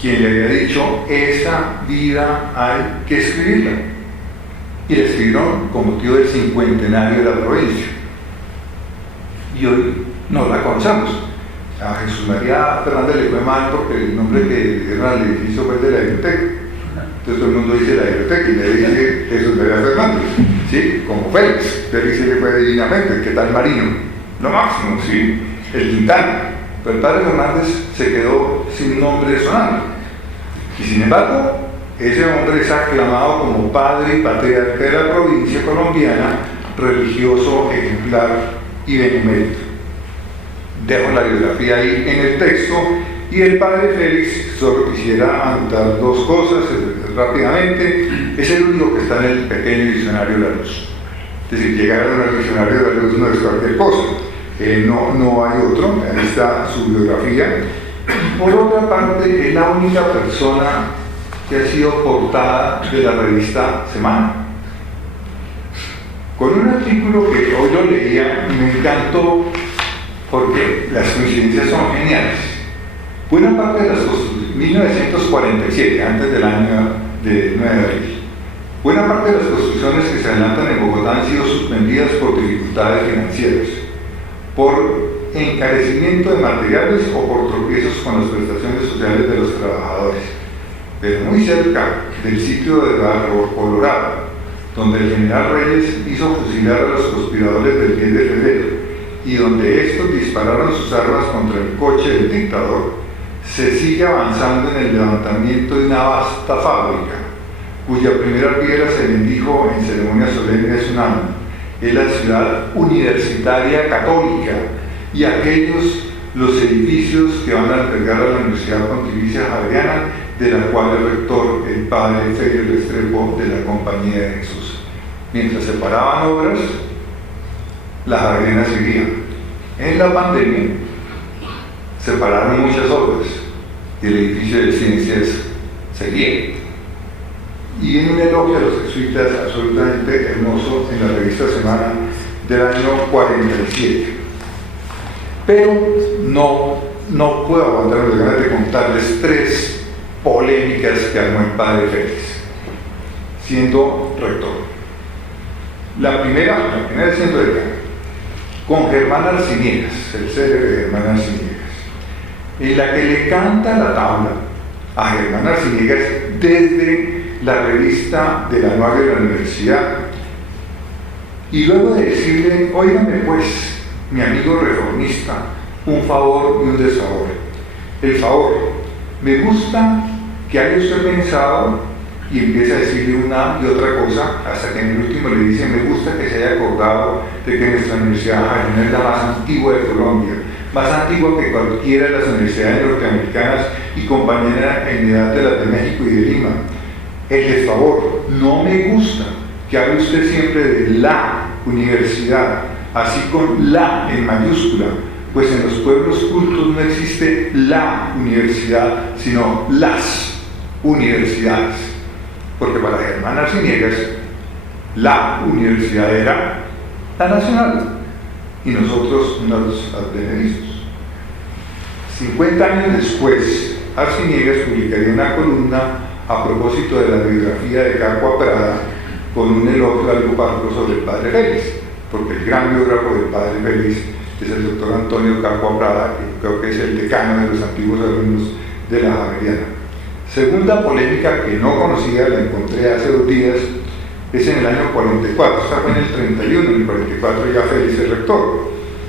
quien le había dicho: esa vida hay que escribirla, y la escribieron con motivo del 50enario de la provincia, y hoy no la conocemos. A Jesús María Fernández le fue mal porque el nombre que le dieron al edificio fue de la biblioteca, entonces todo el mundo dice la biblioteca y le dice Jesús María Fernández, ¿sí? Como Félix, Félix le fue divinamente, ¿qué tal Marino? Lo máximo, ¿sí? El Quintana. Pero el padre Fernández se quedó sin nombre sonante. Y sin embargo, ese hombre es aclamado como padre y patriarca de la provincia colombiana, religioso, ejemplar y benemérito. Dejo la biografía ahí en el texto, y el padre Félix solo quisiera anotar 2 cosas rápidamente. Es el único que está en el pequeño diccionario de la luz. Es decir, llegar al diccionario de la luz no es cualquier cosa. No hay otro, ahí está su biografía. por otra parte es la única persona que ha sido portada de la revista Semana, con un artículo que hoy lo leía y me encantó porque las coincidencias son geniales. Buena parte de las constituciones, 1947, antes del año de 9 de abril, buena parte de las construcciones que se adelantan en Bogotá han sido suspendidas por dificultades financieras, por encarecimiento de materiales o por tropiezos con las prestaciones sociales de los trabajadores. Pero muy cerca del sitio de Barro Colorado, donde el general Reyes hizo fusilar a los conspiradores del 10 de febrero y donde estos dispararon sus armas contra el coche del dictador, se sigue avanzando en el levantamiento de una vasta fábrica, cuya primera piedra se bendijo en ceremonia solemne hace un año. Es la ciudad universitaria católica y aquellos los edificios que van a albergar a la Universidad Pontificia Javeriana, de la cual el rector, el padre Félix Restrepo, de la Compañía de Jesús. Mientras se paraban obras, la Javeriana seguía. En la pandemia se pararon muchas obras y el edificio de ciencias seguía. Y en un elogio a los jesuitas absolutamente hermoso en la revista Semana del año 47. Pero no puedo aguantar las ganas de contarles 3 polémicas que armó el padre Félix, siendo rector. La primera siendo decano, con Germán Arciniegas, el célebre Germán Arciniegas, en la que le canta la tabla a Germán Arciniegas desde la revista del anuario de la universidad, y luego de decirle: óigame pues, mi amigo reformista, un favor y un desfavor. El favor: me gusta que haya usted pensado, y empieza a decirle una y otra cosa, hasta que en el último le dice: me gusta que se haya acordado de que nuestra universidad Javeriana es la más antigua de Colombia, más antigua que cualquiera de las universidades norteamericanas y compañera en edad de las de México y de Lima. El desfavor: no me gusta que hable usted siempre de la universidad, así con la en mayúscula, pues en los pueblos cultos no existe la universidad, sino las universidades. Porque para Germán Arciniegas, la universidad era la nacional y nosotros los advenedizos. 50 años después, Arciniegas publicaría una columna a propósito de la biografía de Cacua Prada, con un elogio algo parco sobre el padre Félix, porque el gran biógrafo del padre Félix es el doctor Antonio Cacua Prada, que creo que es el decano de los antiguos alumnos de la Javeriana. Segunda polémica que no conocía, la encontré hace 2 días, es en el año 44, esta fue en el 31, en el 44 ya Félix es rector,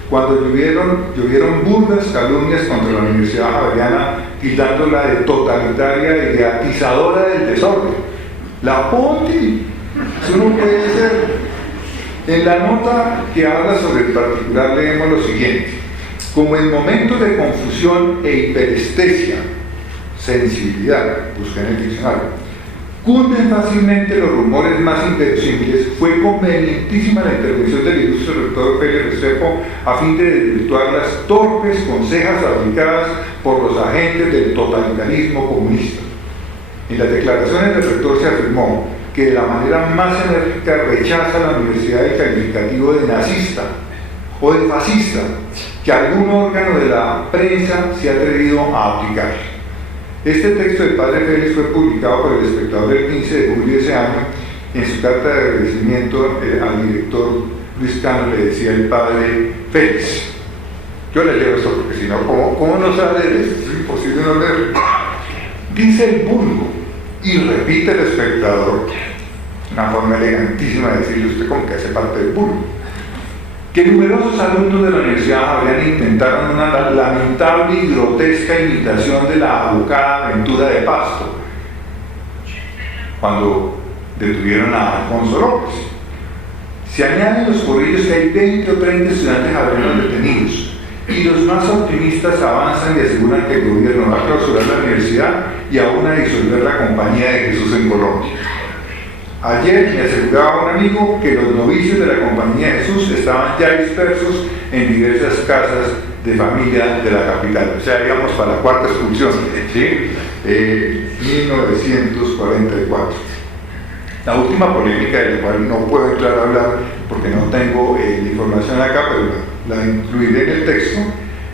cuando llovieron burdas calumnias contra la Universidad Javeriana, tildándola de totalitaria y de atizadora del desorden. La Ponti, eso no puede ser. En la nota que habla sobre el particular leemos lo siguiente: como en momentos de confusión e hiperestesia, sensibilidad, busqué en el diccionario, cunden fácilmente los rumores más inverosímiles, fue convenientísima la intervención del ilustre rector Félix Restrepo a fin de desvirtuar las torpes consejas aplicadas por los agentes del totalitarismo comunista. En las declaraciones del rector se afirmó que de la manera más enérgica rechaza la universidad el calificativo de nazista o de fascista que algún órgano de la prensa se ha atrevido a aplicar. Este texto del padre Félix fue publicado por El Espectador el 15 de julio de ese año. En su carta de agradecimiento al director Luis Cano le decía el padre Félix, yo le leo esto porque si no, ¿cómo no sabe de esto? Es imposible no leerlo. Dice el vulgo, y repite El Espectador, una forma elegantísima de decirle usted como que hace parte del vulgo, que numerosos alumnos de la Universidad Javeriana intentaron una lamentable y grotesca imitación de la abocada aventura de Pasto cuando detuvieron a Alfonso López. Se añaden los corrillos que hay 20 o 30 estudiantes javerianos detenidos, y los más optimistas avanzan y aseguran que el gobierno va a clausurar la universidad y aún a disolver la Compañía de Jesús en Colombia. Ayer me aseguraba un amigo que los novicios de la Compañía de Jesús estaban ya dispersos en diversas casas de familia de la capital. O sea, íbamos para la cuarta expulsión, ¿sí? 1944. La última polémica, de la cual no puedo entrar a hablar porque no tengo la información acá, pero la incluiré en el texto,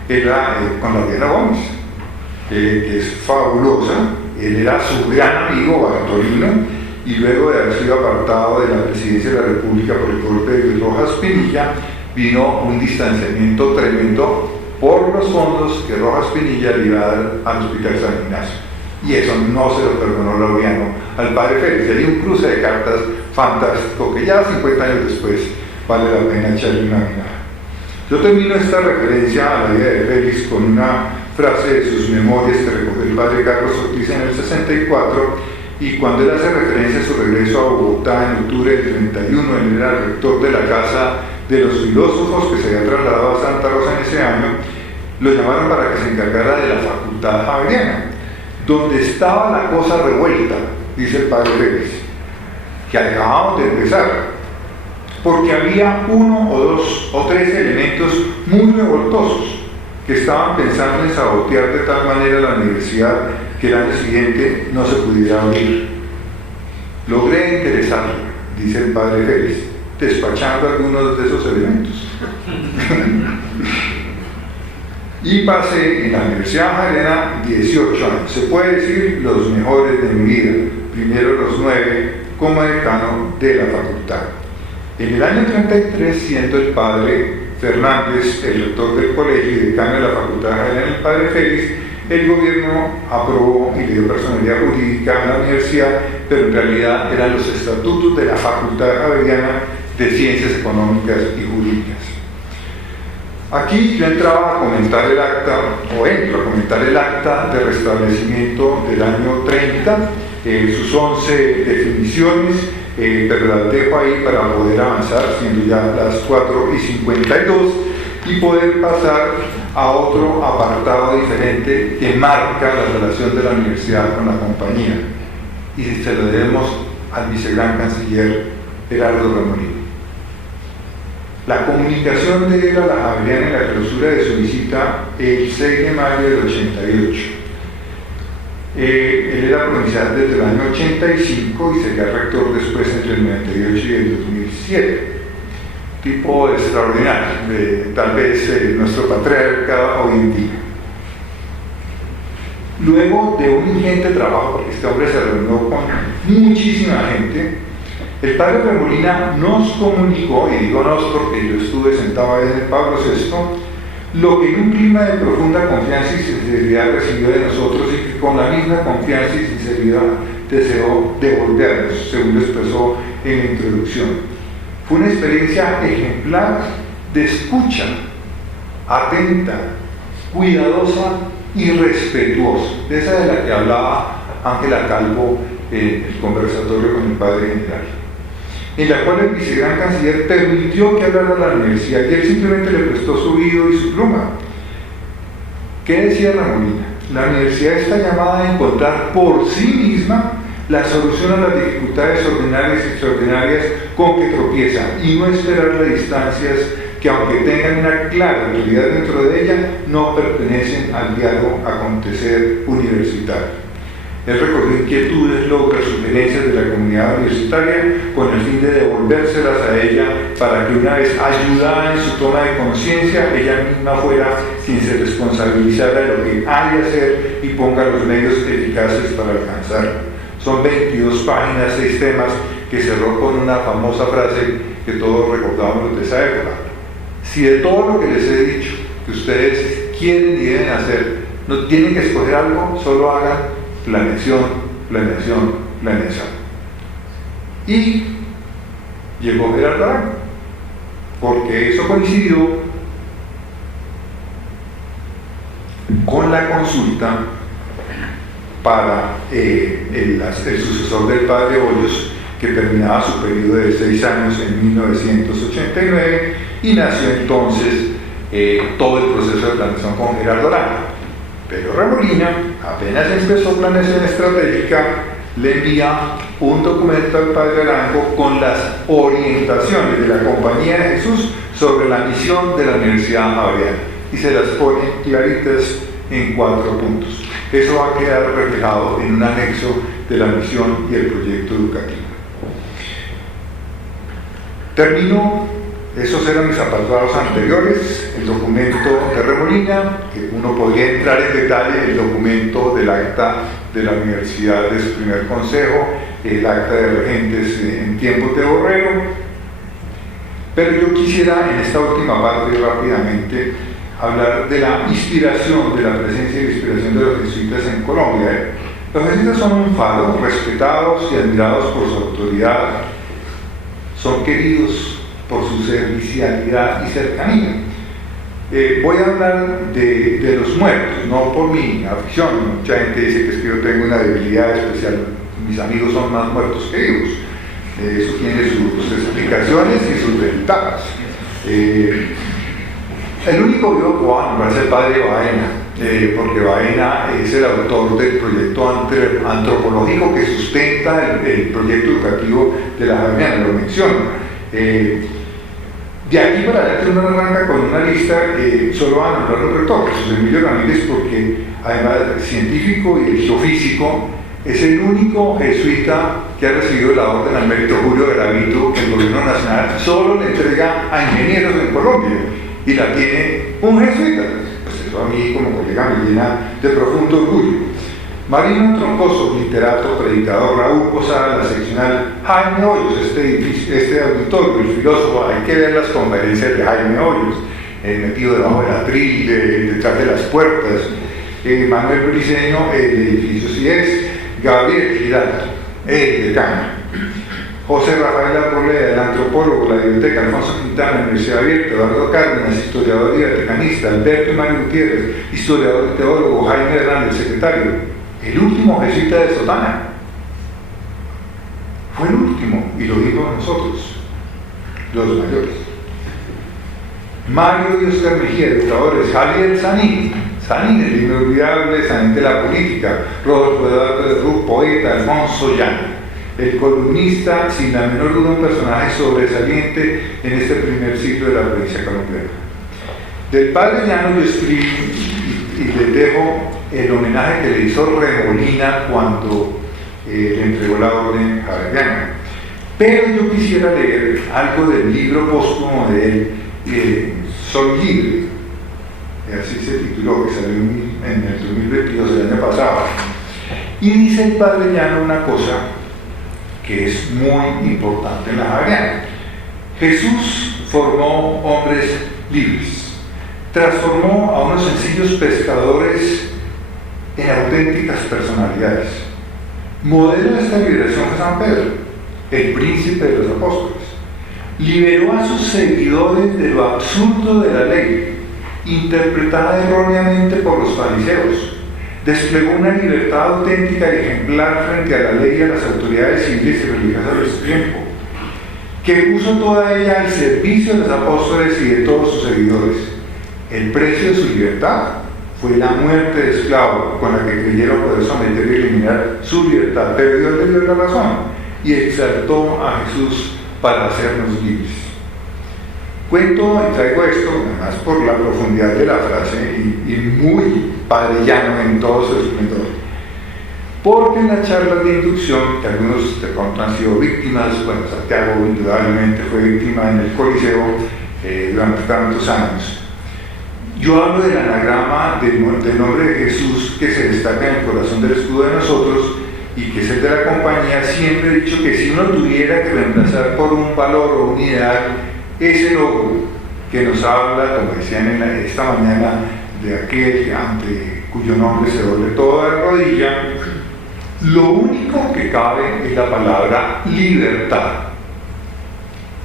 era con Laureano Gómez, que es fabulosa. Él era su gran amigo Bartolino, y luego de haber sido apartado de la presidencia de la República por el golpe de Rojas Pinilla, vino un distanciamiento tremendo por los fondos que Rojas Pinilla le iba a dar al Hospital San Ignacio. Y eso no se lo perdonó Laureano al padre Félix. Hay un cruce de cartas fantástico que ya 50 años después vale la pena echarle una mirada. Yo termino esta referencia a la vida de Félix con una frase de sus memorias que recogió el padre Carlos Ortiz en el 64, y cuando él hace referencia a su regreso a Bogotá en octubre del 31, él era rector de la Casa de los Filósofos, que se había trasladado a Santa Rosa en ese año. Lo llamaron para que se encargara de la Facultad Javeriana, donde estaba la cosa revuelta, dice el padre Félix, que acabamos de empezar, porque había uno o dos o tres elementos muy revoltosos que estaban pensando en sabotear de tal manera la universidad que el año siguiente no se pudiera abrir. Logré interesarlo, dice el padre Félix, despachando algunos de esos elementos. Y pasé en la Universidad Javeriana 18 años, se puede decir los mejores de mi vida, primero los 9 como decano de la facultad. En el año 33, siendo el padre Fernández el rector del colegio y decano de la facultad Javeriana, el padre Félix, el gobierno aprobó y le dio personalidad jurídica a la universidad, pero en realidad eran los estatutos de la Facultad Javeriana de Ciencias Económicas y Jurídicas. Aquí yo entraba a comentar el acta, o entro a comentar el acta de restablecimiento del año 30, sus 11 definiciones, pero las dejo ahí para poder avanzar, siendo ya las 4:52, y poder pasar a otro apartado diferente que marca la relación de la universidad con la compañía, y se lo debemos al vicegran canciller Gerardo Remolino. La comunicación de él a la Javeriana en la clausura de su visita el 6 de mayo del 88. Él era provincial desde el año 85 y sería rector después entre el 98 y el 2007. Tipo extraordinario, tal vez nuestro patriarca hoy en día. Luego de un ingente trabajo, porque este hombre se reunió con muchísima gente, el padre Remolina nos comunicó, y digo nos porque yo estuve sentado ahí en el Pablo VI, lo que en un clima de profunda confianza y sinceridad recibió de nosotros, y que con la misma confianza y sinceridad deseó devolvernos, según lo expresó en la introducción. Fue una experiencia ejemplar de escucha, atenta, cuidadosa y respetuosa, de esa de la que hablaba Ángela Calvo en el conversatorio con el padre general, en la cual el vicegran canciller permitió que hablara a la universidad y él simplemente le prestó su oído y su pluma. ¿Qué decía Remolina? La universidad está llamada a encontrar por sí misma la solución a las dificultades ordinarias y extraordinarias con que tropieza, y no esperar las distancias que, aunque tengan una clara autoridad dentro de ella, no pertenecen al diálogo acontecer universitario. Él recogió inquietudes, logros, sugerencias de la comunidad universitaria con el fin de devolvérselas a ella para que, una vez ayudada en su toma de conciencia, ella misma fuera quien se responsabilizara de lo que ha de hacer y ponga los medios eficaces para alcanzarlo. Son 22 páginas, 6 temas, que cerró con una famosa frase que todos recordamos de esa época. Si de todo lo que les he dicho que ustedes quieren y deben hacer, no tienen que escoger algo, solo hagan planeación, planeación, planeación. Y llegó Gerardo Arango, porque eso coincidió con la consulta para el sucesor del padre Hoyos, que terminaba su periodo de 6 años en 1989, y nació entonces todo el proceso de planeación con Gerardo Arango. Pero Remolina, apenas empezó planeación estratégica, le envía un documento al padre Arango con las orientaciones de la Compañía de Jesús sobre la misión de la Universidad Javeriana. y se las pone claritas en 4 puntos. Eso va a quedar reflejado en un anexo de la misión y el proyecto educativo. Termino, esos eran mis apartados anteriores, el documento de Remolina, que uno podría entrar en detalle, el documento del acta de la universidad de su primer consejo, el acta de regentes en tiempos de Borrero, pero yo quisiera en esta última parte rápidamente hablar de la inspiración, de la presencia y la inspiración de los jesuitas en Colombia. Los jesuitas son un faro, respetados y admirados por su autoridad, son queridos por su servicialidad y cercanía. Voy a hablar de los muertos, no por mi afición. Mucha gente dice que es que yo tengo una debilidad especial, mis amigos son más muertos que vivos. Eso tiene sus explicaciones y sus ventajas. El único vivo que va a nombrarse el padre Baena, porque Baena es el autor del proyecto antropológico que sustenta el proyecto educativo de la Javeriana, lo menciono. De aquí para adelante uno arranca con una lista, solo van a nombrar un rector, Jesús Emilio Ramírez, porque además científico y geofísico, es el único jesuita que ha recibido la orden al mérito Julio Garavito que el gobierno nacional solo le entrega a ingenieros en Colombia, y la tiene un jesuita. Pues eso a mí como colega me llena de profundo orgullo. Marino Troncoso, literato, predicador. Raúl Posada, la seccional. Jaime Hoyos, este auditorio, el filósofo, hay que ver las conferencias de Jaime Hoyos, metido debajo del atril, detrás de las puertas. Manuel Briceño, el edificio sí es. Gabriel Giraldo, el decano. José Rafael Arboleda, el antropólogo, la biblioteca. Alfonso Quintana, Universidad Abierta. Eduardo Cárdenas, historiador y vaticanista. Alberto y Mario Gutiérrez, historiador y teólogo. Jaime Hernández, secretario. El último jesuita de Sotana. Fue el último, y lo digo nosotros, los mayores. Mario y Oscar Mejía, educadores. Javier Sanín, el inolvidable Sanín de la política. Rodolfo Eduardo de Ruz, poeta. Alfonso Llano, el columnista, sin la menor duda un personaje sobresaliente en este primer siglo de la provincia colombiana. Del padre Llano yo escribí y les dejo el homenaje que le hizo Remolina cuando le entregó la orden javeriana. Pero yo quisiera leer algo del libro póstumo de él, Soy Libre, así se tituló, que salió en el 2022, el año pasado. Y dice el padre Llano una cosa que es muy importante en la javeriana. Jesús formó hombres libres, transformó a unos sencillos pescadores en auténticas personalidades. Modelo de esta liberación fue San Pedro, el príncipe de los apóstoles. Liberó a sus seguidores de lo absurdo de la ley, interpretada erróneamente por los fariseos. Desplegó una libertad auténtica y ejemplar frente a la ley y a las autoridades civiles y religiosas de su tiempo, que puso toda ella al servicio de los apóstoles y de todos sus seguidores. El precio de su libertad fue la muerte de esclavo, con la que creyeron poder someter y eliminar su libertad, pero Dios le dio la razón y exaltó a Jesús para hacernos libres. Cuento y traigo esto, además por la profundidad de la frase y muy padrellano en todo su esplendor, porque en las charlas de inducción, que algunos de pronto han sido víctimas, bueno, Santiago indudablemente fue víctima en el Coliseo durante tantos años, yo hablo del anagrama del nombre de Jesús que se destaca en el corazón del escudo de nosotros y que es el de la compañía. Siempre he dicho que si uno tuviera que reemplazar por un valor o un ideal ese logo que nos habla, como decían esta mañana, de aquel ante cuyo nombre se doble toda la rodilla, lo único que cabe es la palabra libertad.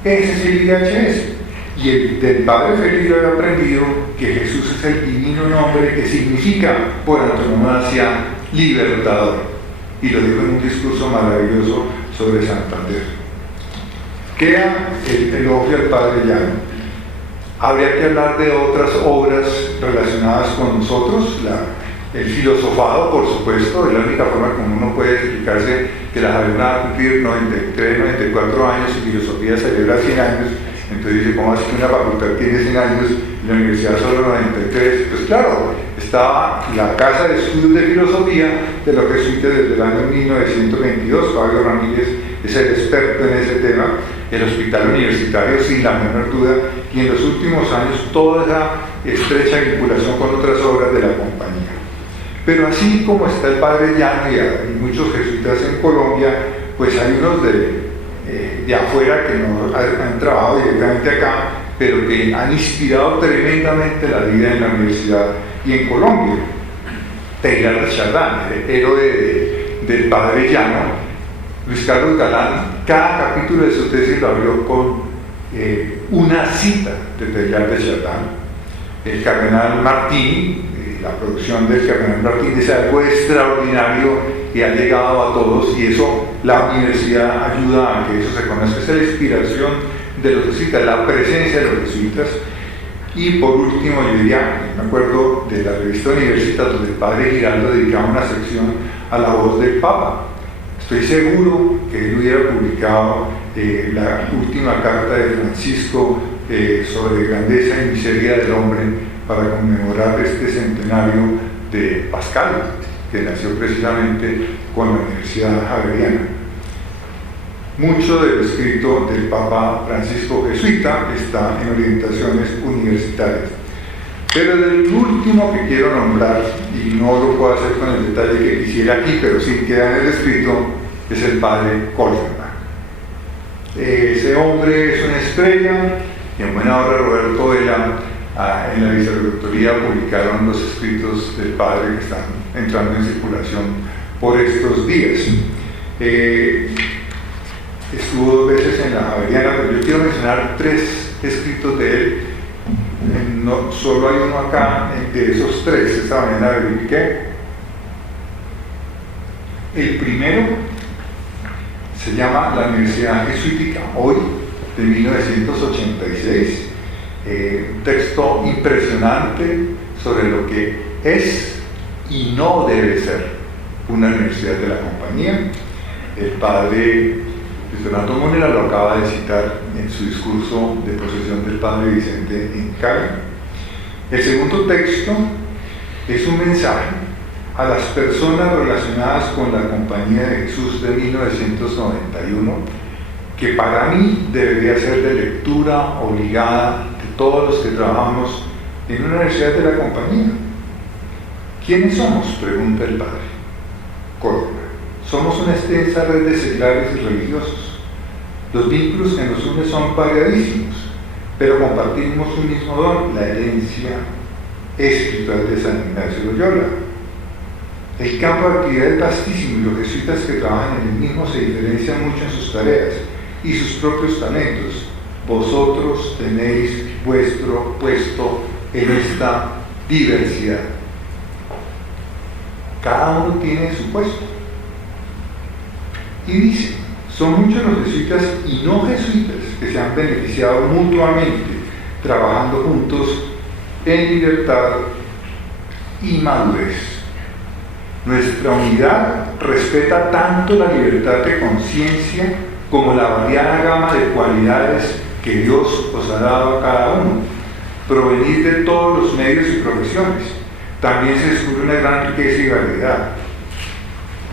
Ese es el IHS. Y del padre Félix yo he aprendido que Jesús es el divino nombre que significa por antonomasia libertador. Y lo digo en un discurso maravilloso sobre Santander. Queda el elogio al padre Llano. Habría que hablar de otras obras relacionadas con nosotros, el filosofado, por supuesto, es la única forma como uno puede explicarse que la Javeriana va a cumplir 93, 94 años y filosofía celebra 100 años. Entonces dice, ¿cómo así que una facultad tiene 100 años y la universidad solo 93? Pues claro, estaba la Casa de Estudios de Filosofía de los jesuitas desde el año 1922, Fabio Ramírez es el experto en ese tema, el hospital universitario sin la menor duda, y en los últimos años toda esa estrecha vinculación con otras obras de la compañía. Pero así como está el Padre Llano y muchos jesuitas en Colombia, pues hay unos de afuera que no han trabajado directamente acá, pero que han inspirado tremendamente la vida en la universidad y en Colombia. Teilhard de Chardin, el héroe del Padre Llano, Luis Carlos Galán, cada capítulo de su tesis lo abrió con una cita de Teilhard de Chardin. El cardenal Martini, la producción del cardenal Martini es algo extraordinario y ha llegado a todos, y eso la universidad ayuda a que eso se conozca. Esa es la inspiración de los jesuitas, la presencia de los jesuitas. Y por último, yo diría, me acuerdo de la revista Universitas, donde el padre Giraldo dedicaba una sección a la voz del Papa. Estoy seguro que él hubiera publicado la última carta de Francisco sobre grandeza y miseria del hombre para conmemorar este centenario de Pascal, que nació precisamente con la Universidad Javeriana. Mucho del escrito del Papa Francisco jesuita está en orientaciones universitarias. Pero el último que quiero nombrar, y no lo puedo hacer con el detalle que quisiera aquí, pero sí queda en el escrito, es el padre Kolfenbach. Ese hombre es una estrella, y en buena hora Roberto Vela, en la vicerrectoría, publicaron los escritos del padre que están entrando en circulación por estos días. Estuvo 2 veces en la Javeriana, pero yo quiero mencionar 3 escritos de él. No, solo hay uno acá, de esos 3, esta mañana verifiqué. El primero se llama La Universidad Jesuítica Hoy, de 1986, un texto impresionante sobre lo que es y no debe ser una universidad de la compañía. El padre Fernando Monera lo acaba de citar en su discurso de posesión del padre Vicente en Cali. El segundo texto es un mensaje a las personas relacionadas con la Compañía de Jesús de 1991, que para mí debería ser de lectura obligada de todos los que trabajamos en una universidad de la compañía. ¿Quiénes somos?, pregunta el padre Córdoba. Somos una extensa red de seglares y religiosos. Los vínculos que nos unen son variadísimos, pero compartimos un mismo don, la herencia espiritual de San Ignacio de Loyola. El campo de actividad es vastísimo y los jesuitas que trabajan en el mismo se diferencian mucho en sus tareas y sus propios talentos. Vosotros tenéis vuestro puesto en esta diversidad. Cada uno tiene su puesto. Y dice, son muchos los jesuitas y no jesuitas que se han beneficiado mutuamente trabajando juntos en libertad y madurez. Nuestra unidad respeta tanto la libertad de conciencia como la variada gama de cualidades que Dios os ha dado a cada uno. Provenir de todos los medios y profesiones. También se descubre una gran riqueza y variedad.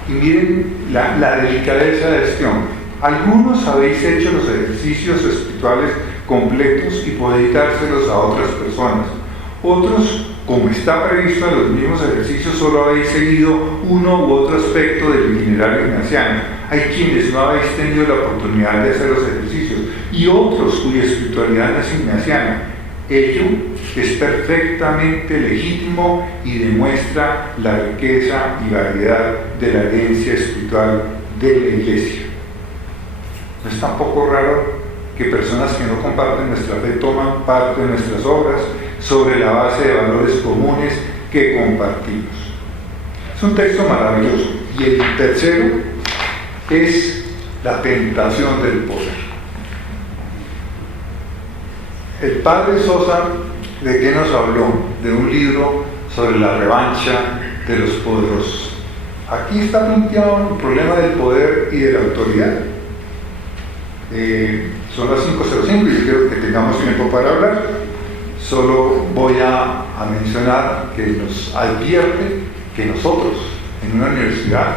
Y miren la delicadeza de este hombre. Algunos habéis hecho los ejercicios espirituales completos y podéis dárselos a otras personas. Otros, como está previsto en los mismos ejercicios, solo habéis seguido uno u otro aspecto del itinerario ignaciano. Hay quienes no habéis tenido la oportunidad de hacer los ejercicios y otros cuya espiritualidad no es ignaciana. Ello es perfectamente legítimo y demuestra la riqueza y variedad de la herencia espiritual de la Iglesia. No es tampoco raro que personas que no comparten nuestra fe toman parte de nuestras obras sobre la base de valores comunes que compartimos. Es un texto maravilloso. Y el tercero es la tentación del poder. El padre Sosa, ¿de qué nos habló? De un libro sobre la revancha de los poderosos. Aquí está planteado el problema del poder y de la autoridad. Son las 5:05 y yo quiero que tengamos tiempo para hablar. Solo voy a mencionar que nos advierte que nosotros en una universidad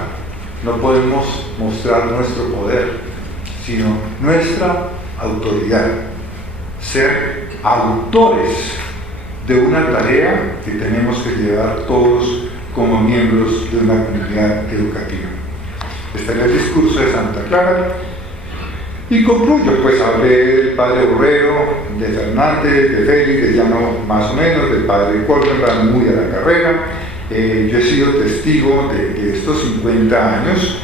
no podemos mostrar nuestro poder, sino nuestra autoridad. Ser autores de una tarea que tenemos que llevar todos como miembros de una comunidad educativa. Este es el discurso de Santa Clara y concluyo, pues hablé del padre Borrero, de Fernández, de Félix, de Llano más o menos, del padre Córdoba, muy a la carrera. Yo he sido testigo de estos 50 años.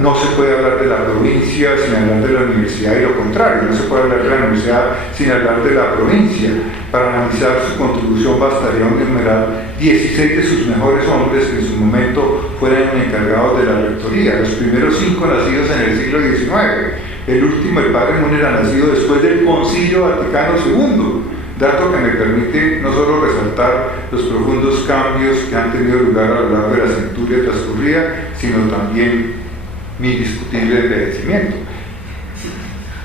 No se puede hablar de la provincia sin hablar de la universidad y lo contrario, no se puede hablar de la universidad sin hablar de la provincia. Para analizar su contribución bastaría enumerar 16 de sus mejores hombres que en su momento fueran encargados de la rectoría, los primeros 5 nacidos en el siglo XIX, el último, el padre Múnera, nacido después del Concilio Vaticano II, dato que me permite no solo resaltar los profundos cambios que han tenido lugar a lo largo de la centuria transcurrida, sino también mi indiscutible envejecimiento.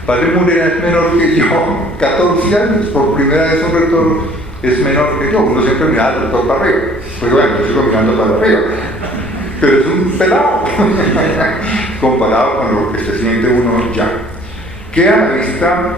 Padre Múnera es menor que yo, 14 años, por primera vez un rector es menor que yo. Uno siempre mira al rector para arriba, pues bueno, yo sigo mirando para arriba, pero es un pelado comparado con lo que se siente uno ya. Queda a la vista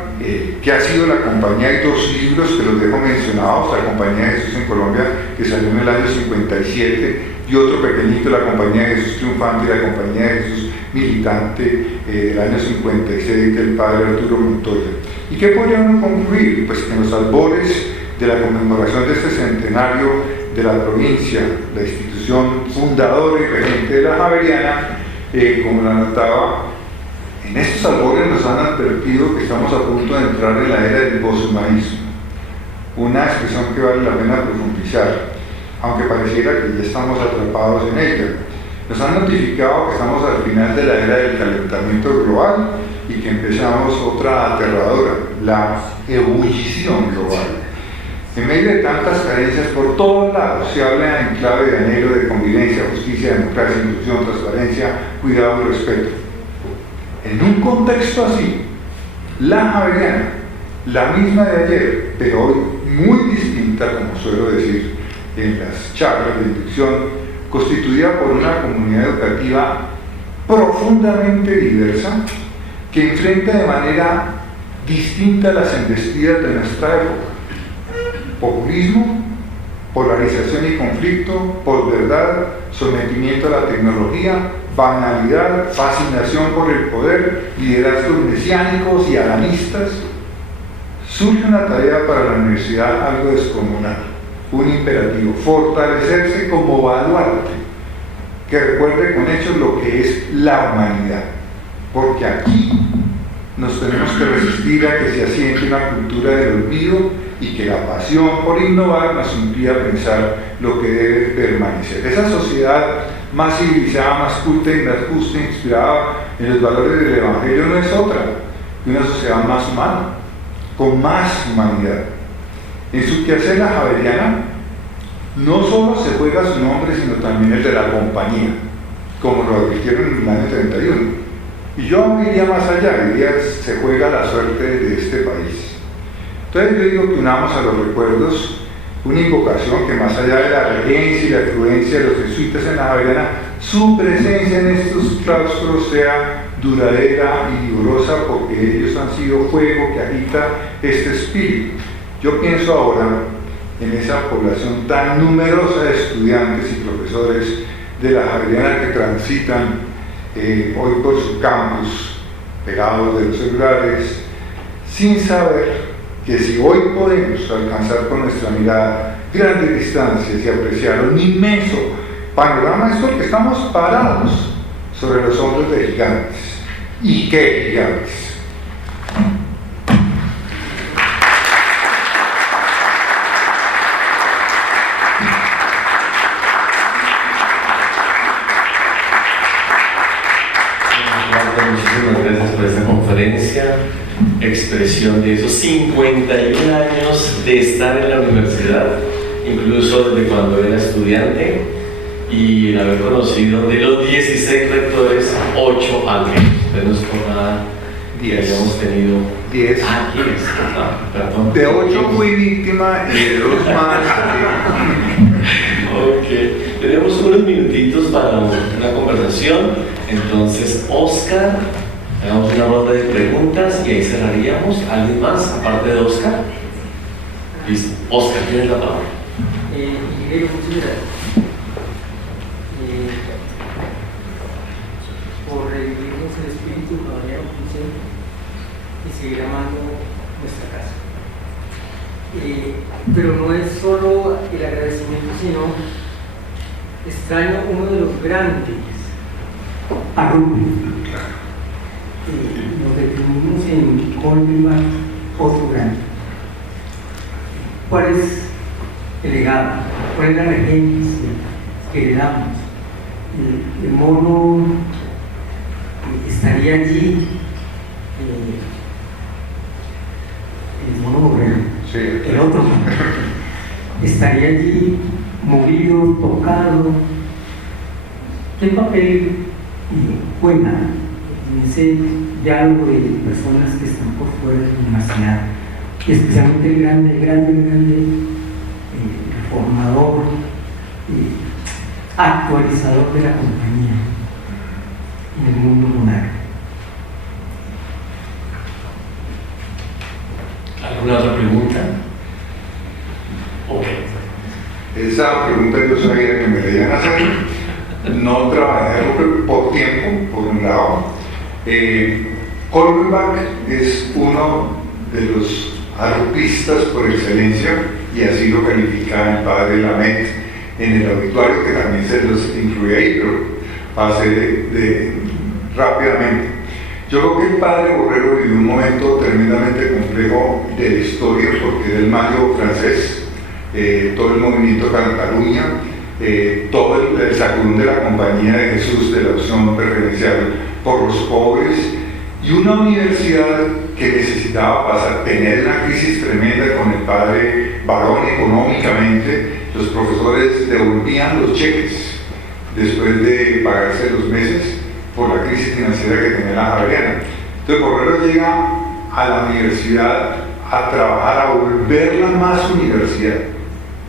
que ha sido la compañía. Hay 2 libros que los dejo mencionados: La Compañía de Jesús en Colombia, que salió en el año 57, y otro pequeñito, La Compañía de Jesús Triunfante y La Compañía de Jesús Militante, del año 56, del padre Arturo Montoya. ¿Y qué podríamos concluir? Pues que en los albores de la conmemoración de este centenario de la provincia, la institución fundadora y regente de la Javeriana, como la anotaba, en estos albores nos han advertido que estamos a punto de entrar en la era del bosmaísmo, una expresión que vale la pena profundizar, aunque pareciera que ya estamos atrapados en ella. Nos han notificado que estamos al final de la era del calentamiento global y que empezamos otra aterradora, la ebullición global. En medio de tantas carencias por todos lados, se habla en clave de anhelo de convivencia, justicia, democracia, inclusión, transparencia, cuidado y respeto. En un contexto así, la Javeriana, la misma de ayer, pero hoy muy distinta, como suelo decir en las charlas de inducción, constituida por una comunidad educativa profundamente diversa, que enfrenta de manera distinta las embestidas de nuestra época: populismo, polarización y conflicto, posverdad, sometimiento a la tecnología, banalidad, fascinación por el poder, liderazgos mesiánicos y alanistas. Surge una tarea para la universidad algo descomunal, un imperativo: fortalecerse como baluarte que recuerde con hechos lo que es la humanidad, porque aquí nos tenemos que resistir a que se asiente una cultura del olvido y que la pasión por innovar nos impida pensar lo que debe permanecer. Esa sociedad más civilizada, más culta y más justa, inspirada en los valores del Evangelio, no es otra que una sociedad más humana, con más humanidad. En su quehacer la Javeriana no solo se juega su nombre, sino también el de la compañía, como lo advirtieron en el año 31. Y yo iría más allá, diría: se juega la suerte de este país. Entonces yo digo que unamos a los recuerdos una invocación que, más allá de la regencia y la influencia de los jesuitas en la Javeriana, su presencia en estos claustros sea duradera y vigorosa, porque ellos han sido fuego que agita este espíritu. Yo pienso ahora en esa población tan numerosa de estudiantes y profesores de la Javeriana que transitan hoy por su campus, pegados de los celulares, sin saber que si hoy podemos alcanzar con nuestra mirada grandes distancias y apreciar un inmenso panorama, es porque estamos parados sobre los hombros de gigantes. ¿Y qué gigantes? Muchísimas gracias por esta conferencia, expresión de esos 51 años de estar en la universidad, incluso desde cuando era estudiante, y el haber conocido de los 16 rectores, 8 ángeles. Usted no es por nada que 10. hayamos tenido. 10. Ah, 10. Perdón. De 8 fui víctima y de 2 más. Ok, tenemos unos minutitos para una conversación. Entonces, Oscar, hagamos una ronda de preguntas y ahí cerraríamos. ¿Alguien más, aparte de Oscar? Listo. Oscar, tienes la palabra. Ingeniero, muchas gracias. Por revivirnos el espíritu caballero y seguir amando nuestra casa. Pero no es solo el agradecimiento, sino extraño uno de los grandes, a Rubén. Nos definimos en Goldman, otro grande. ¿Cuál es el legado? ¿Cuál es la regencia que le damos? El mono estaría allí, el mono Borrero, Sí. el otro estaría allí movido, tocado. ¿Qué papel juega en ese diálogo de personas que están por fuera de la universidad? Y especialmente el grande reformador, actualizador de la compañía en el mundo lunar. ¿Alguna otra pregunta? Ok. Esa pregunta yo sabía que me la iban a hacer. No trabajé por tiempo, por un lado. Kolbenbach es uno de los arpistas por excelencia, y así lo califica el padre Lamet en el obituario, que también se los incluye ahí, pero pasé rápidamente. Yo creo que el padre Borrero vivió un momento tremendamente complejo de la historia, porque era el mayo francés, todo el movimiento Cataluña, todo el sacudón de la Compañía de Jesús, de la opción preferencial por los pobres, y una universidad que necesitaba tener una crisis tremenda con el padre Barón económicamente. Los profesores devolvían los cheques después de pagarse los meses por la crisis financiera que tenía la Javeriana. Entonces Borrero llega a la universidad a trabajar, a volverla más universidad.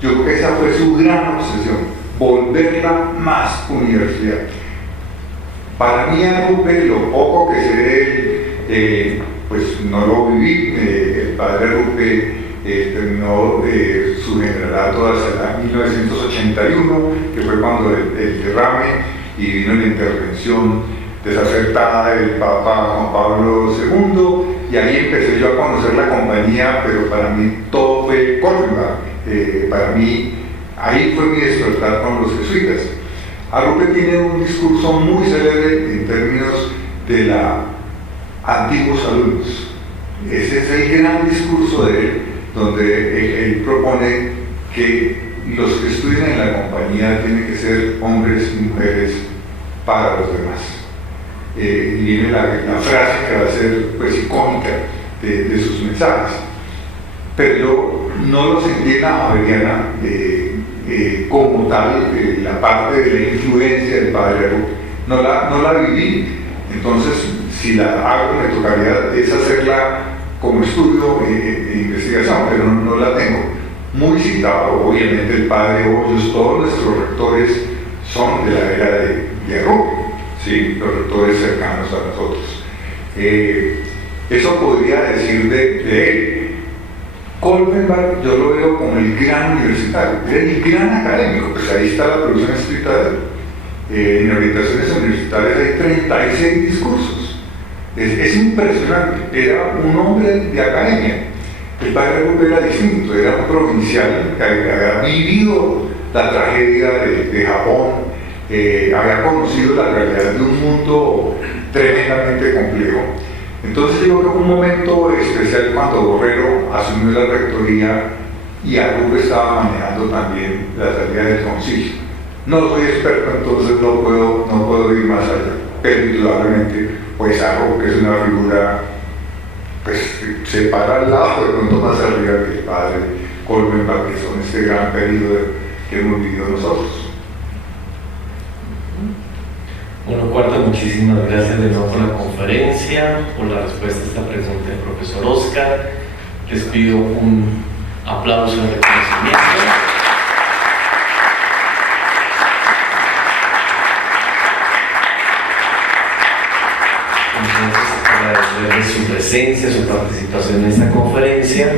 Yo creo que esa fue su gran obsesión, volverla más universidad. Para mí, Arrupe, lo poco que sé de él, pues no lo viví. El padre Arrupe terminó su generalato hasta 1981, que fue cuando el derrame y vino la intervención desacertada del Papa Juan Pablo II, y ahí empecé yo a conocer la compañía, pero para mí todo fue Córdoba. Para mí, ahí fue mi despertar con los jesuitas. Arrupe tiene un discurso muy célebre en términos de la antiguos alumnos. Ese es el gran discurso de él, donde él propone que los que estudian en la compañía tienen que ser hombres y mujeres para los demás. Y viene la frase que va a ser pues icónica de sus mensajes. Pero yo no lo sentí en la Javeriana como tal, la parte de la influencia del padre Arrupe. No la viví. Entonces, si la hago, me tocaría es hacerla como estudio e investigación, pero no la tengo. Muy citado, obviamente, el padre Hoyos, todos nuestros rectores son de la era de Arrupe, ¿sí? Los rectores cercanos a nosotros. Eso podría decir de él. Kolbenbach yo lo veo como el gran universitario, era el gran académico, pues ahí está la producción escrita de él. En orientaciones universitarias hay 36 discursos. Es impresionante, era un hombre de academia. El padre Arrupe era distinto, era un provincial que había vivido la tragedia de Japón, había conocido la realidad de un mundo tremendamente complejo. Entonces yo creo que un momento especial cuando Borrero asumió la rectoría y Arrupe estaba manejando también la salida del concilio. No soy experto, entonces no puedo ir más allá, pero indudablemente pues Arrupe es una figura, pues se para al lado, de pronto más arriba que el padre Kolbenbach, que son este gran periodo que hemos vivido nosotros. Bueno, Cuarta, muchísimas gracias de nuevo por la conferencia, por la respuesta a esta pregunta del profesor Oscar. Les pido un aplauso de reconocimiento. Entonces, agradecerles su presencia, su participación en esta conferencia.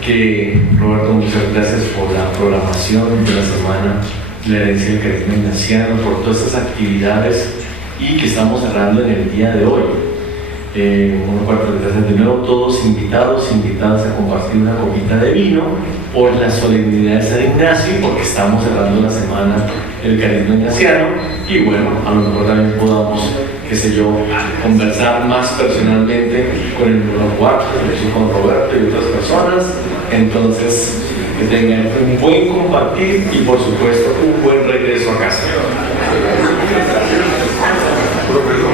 Que Roberto, muchas gracias por la programación de la semana de la herencia del carisma ignaciano, por todas estas actividades y que estamos cerrando en el día de hoy. Gracias de nuevo, todos invitadas a compartir una copita de vino por la solemnidad de San Ignacio y porque estamos cerrando la semana del carisma ignaciano y bueno, a lo mejor también podamos, qué sé yo, conversar más personalmente con el número 4, con Roberto y otras personas. Entonces, que tengan un buen compartir y por supuesto un buen regreso a casa. Profesor.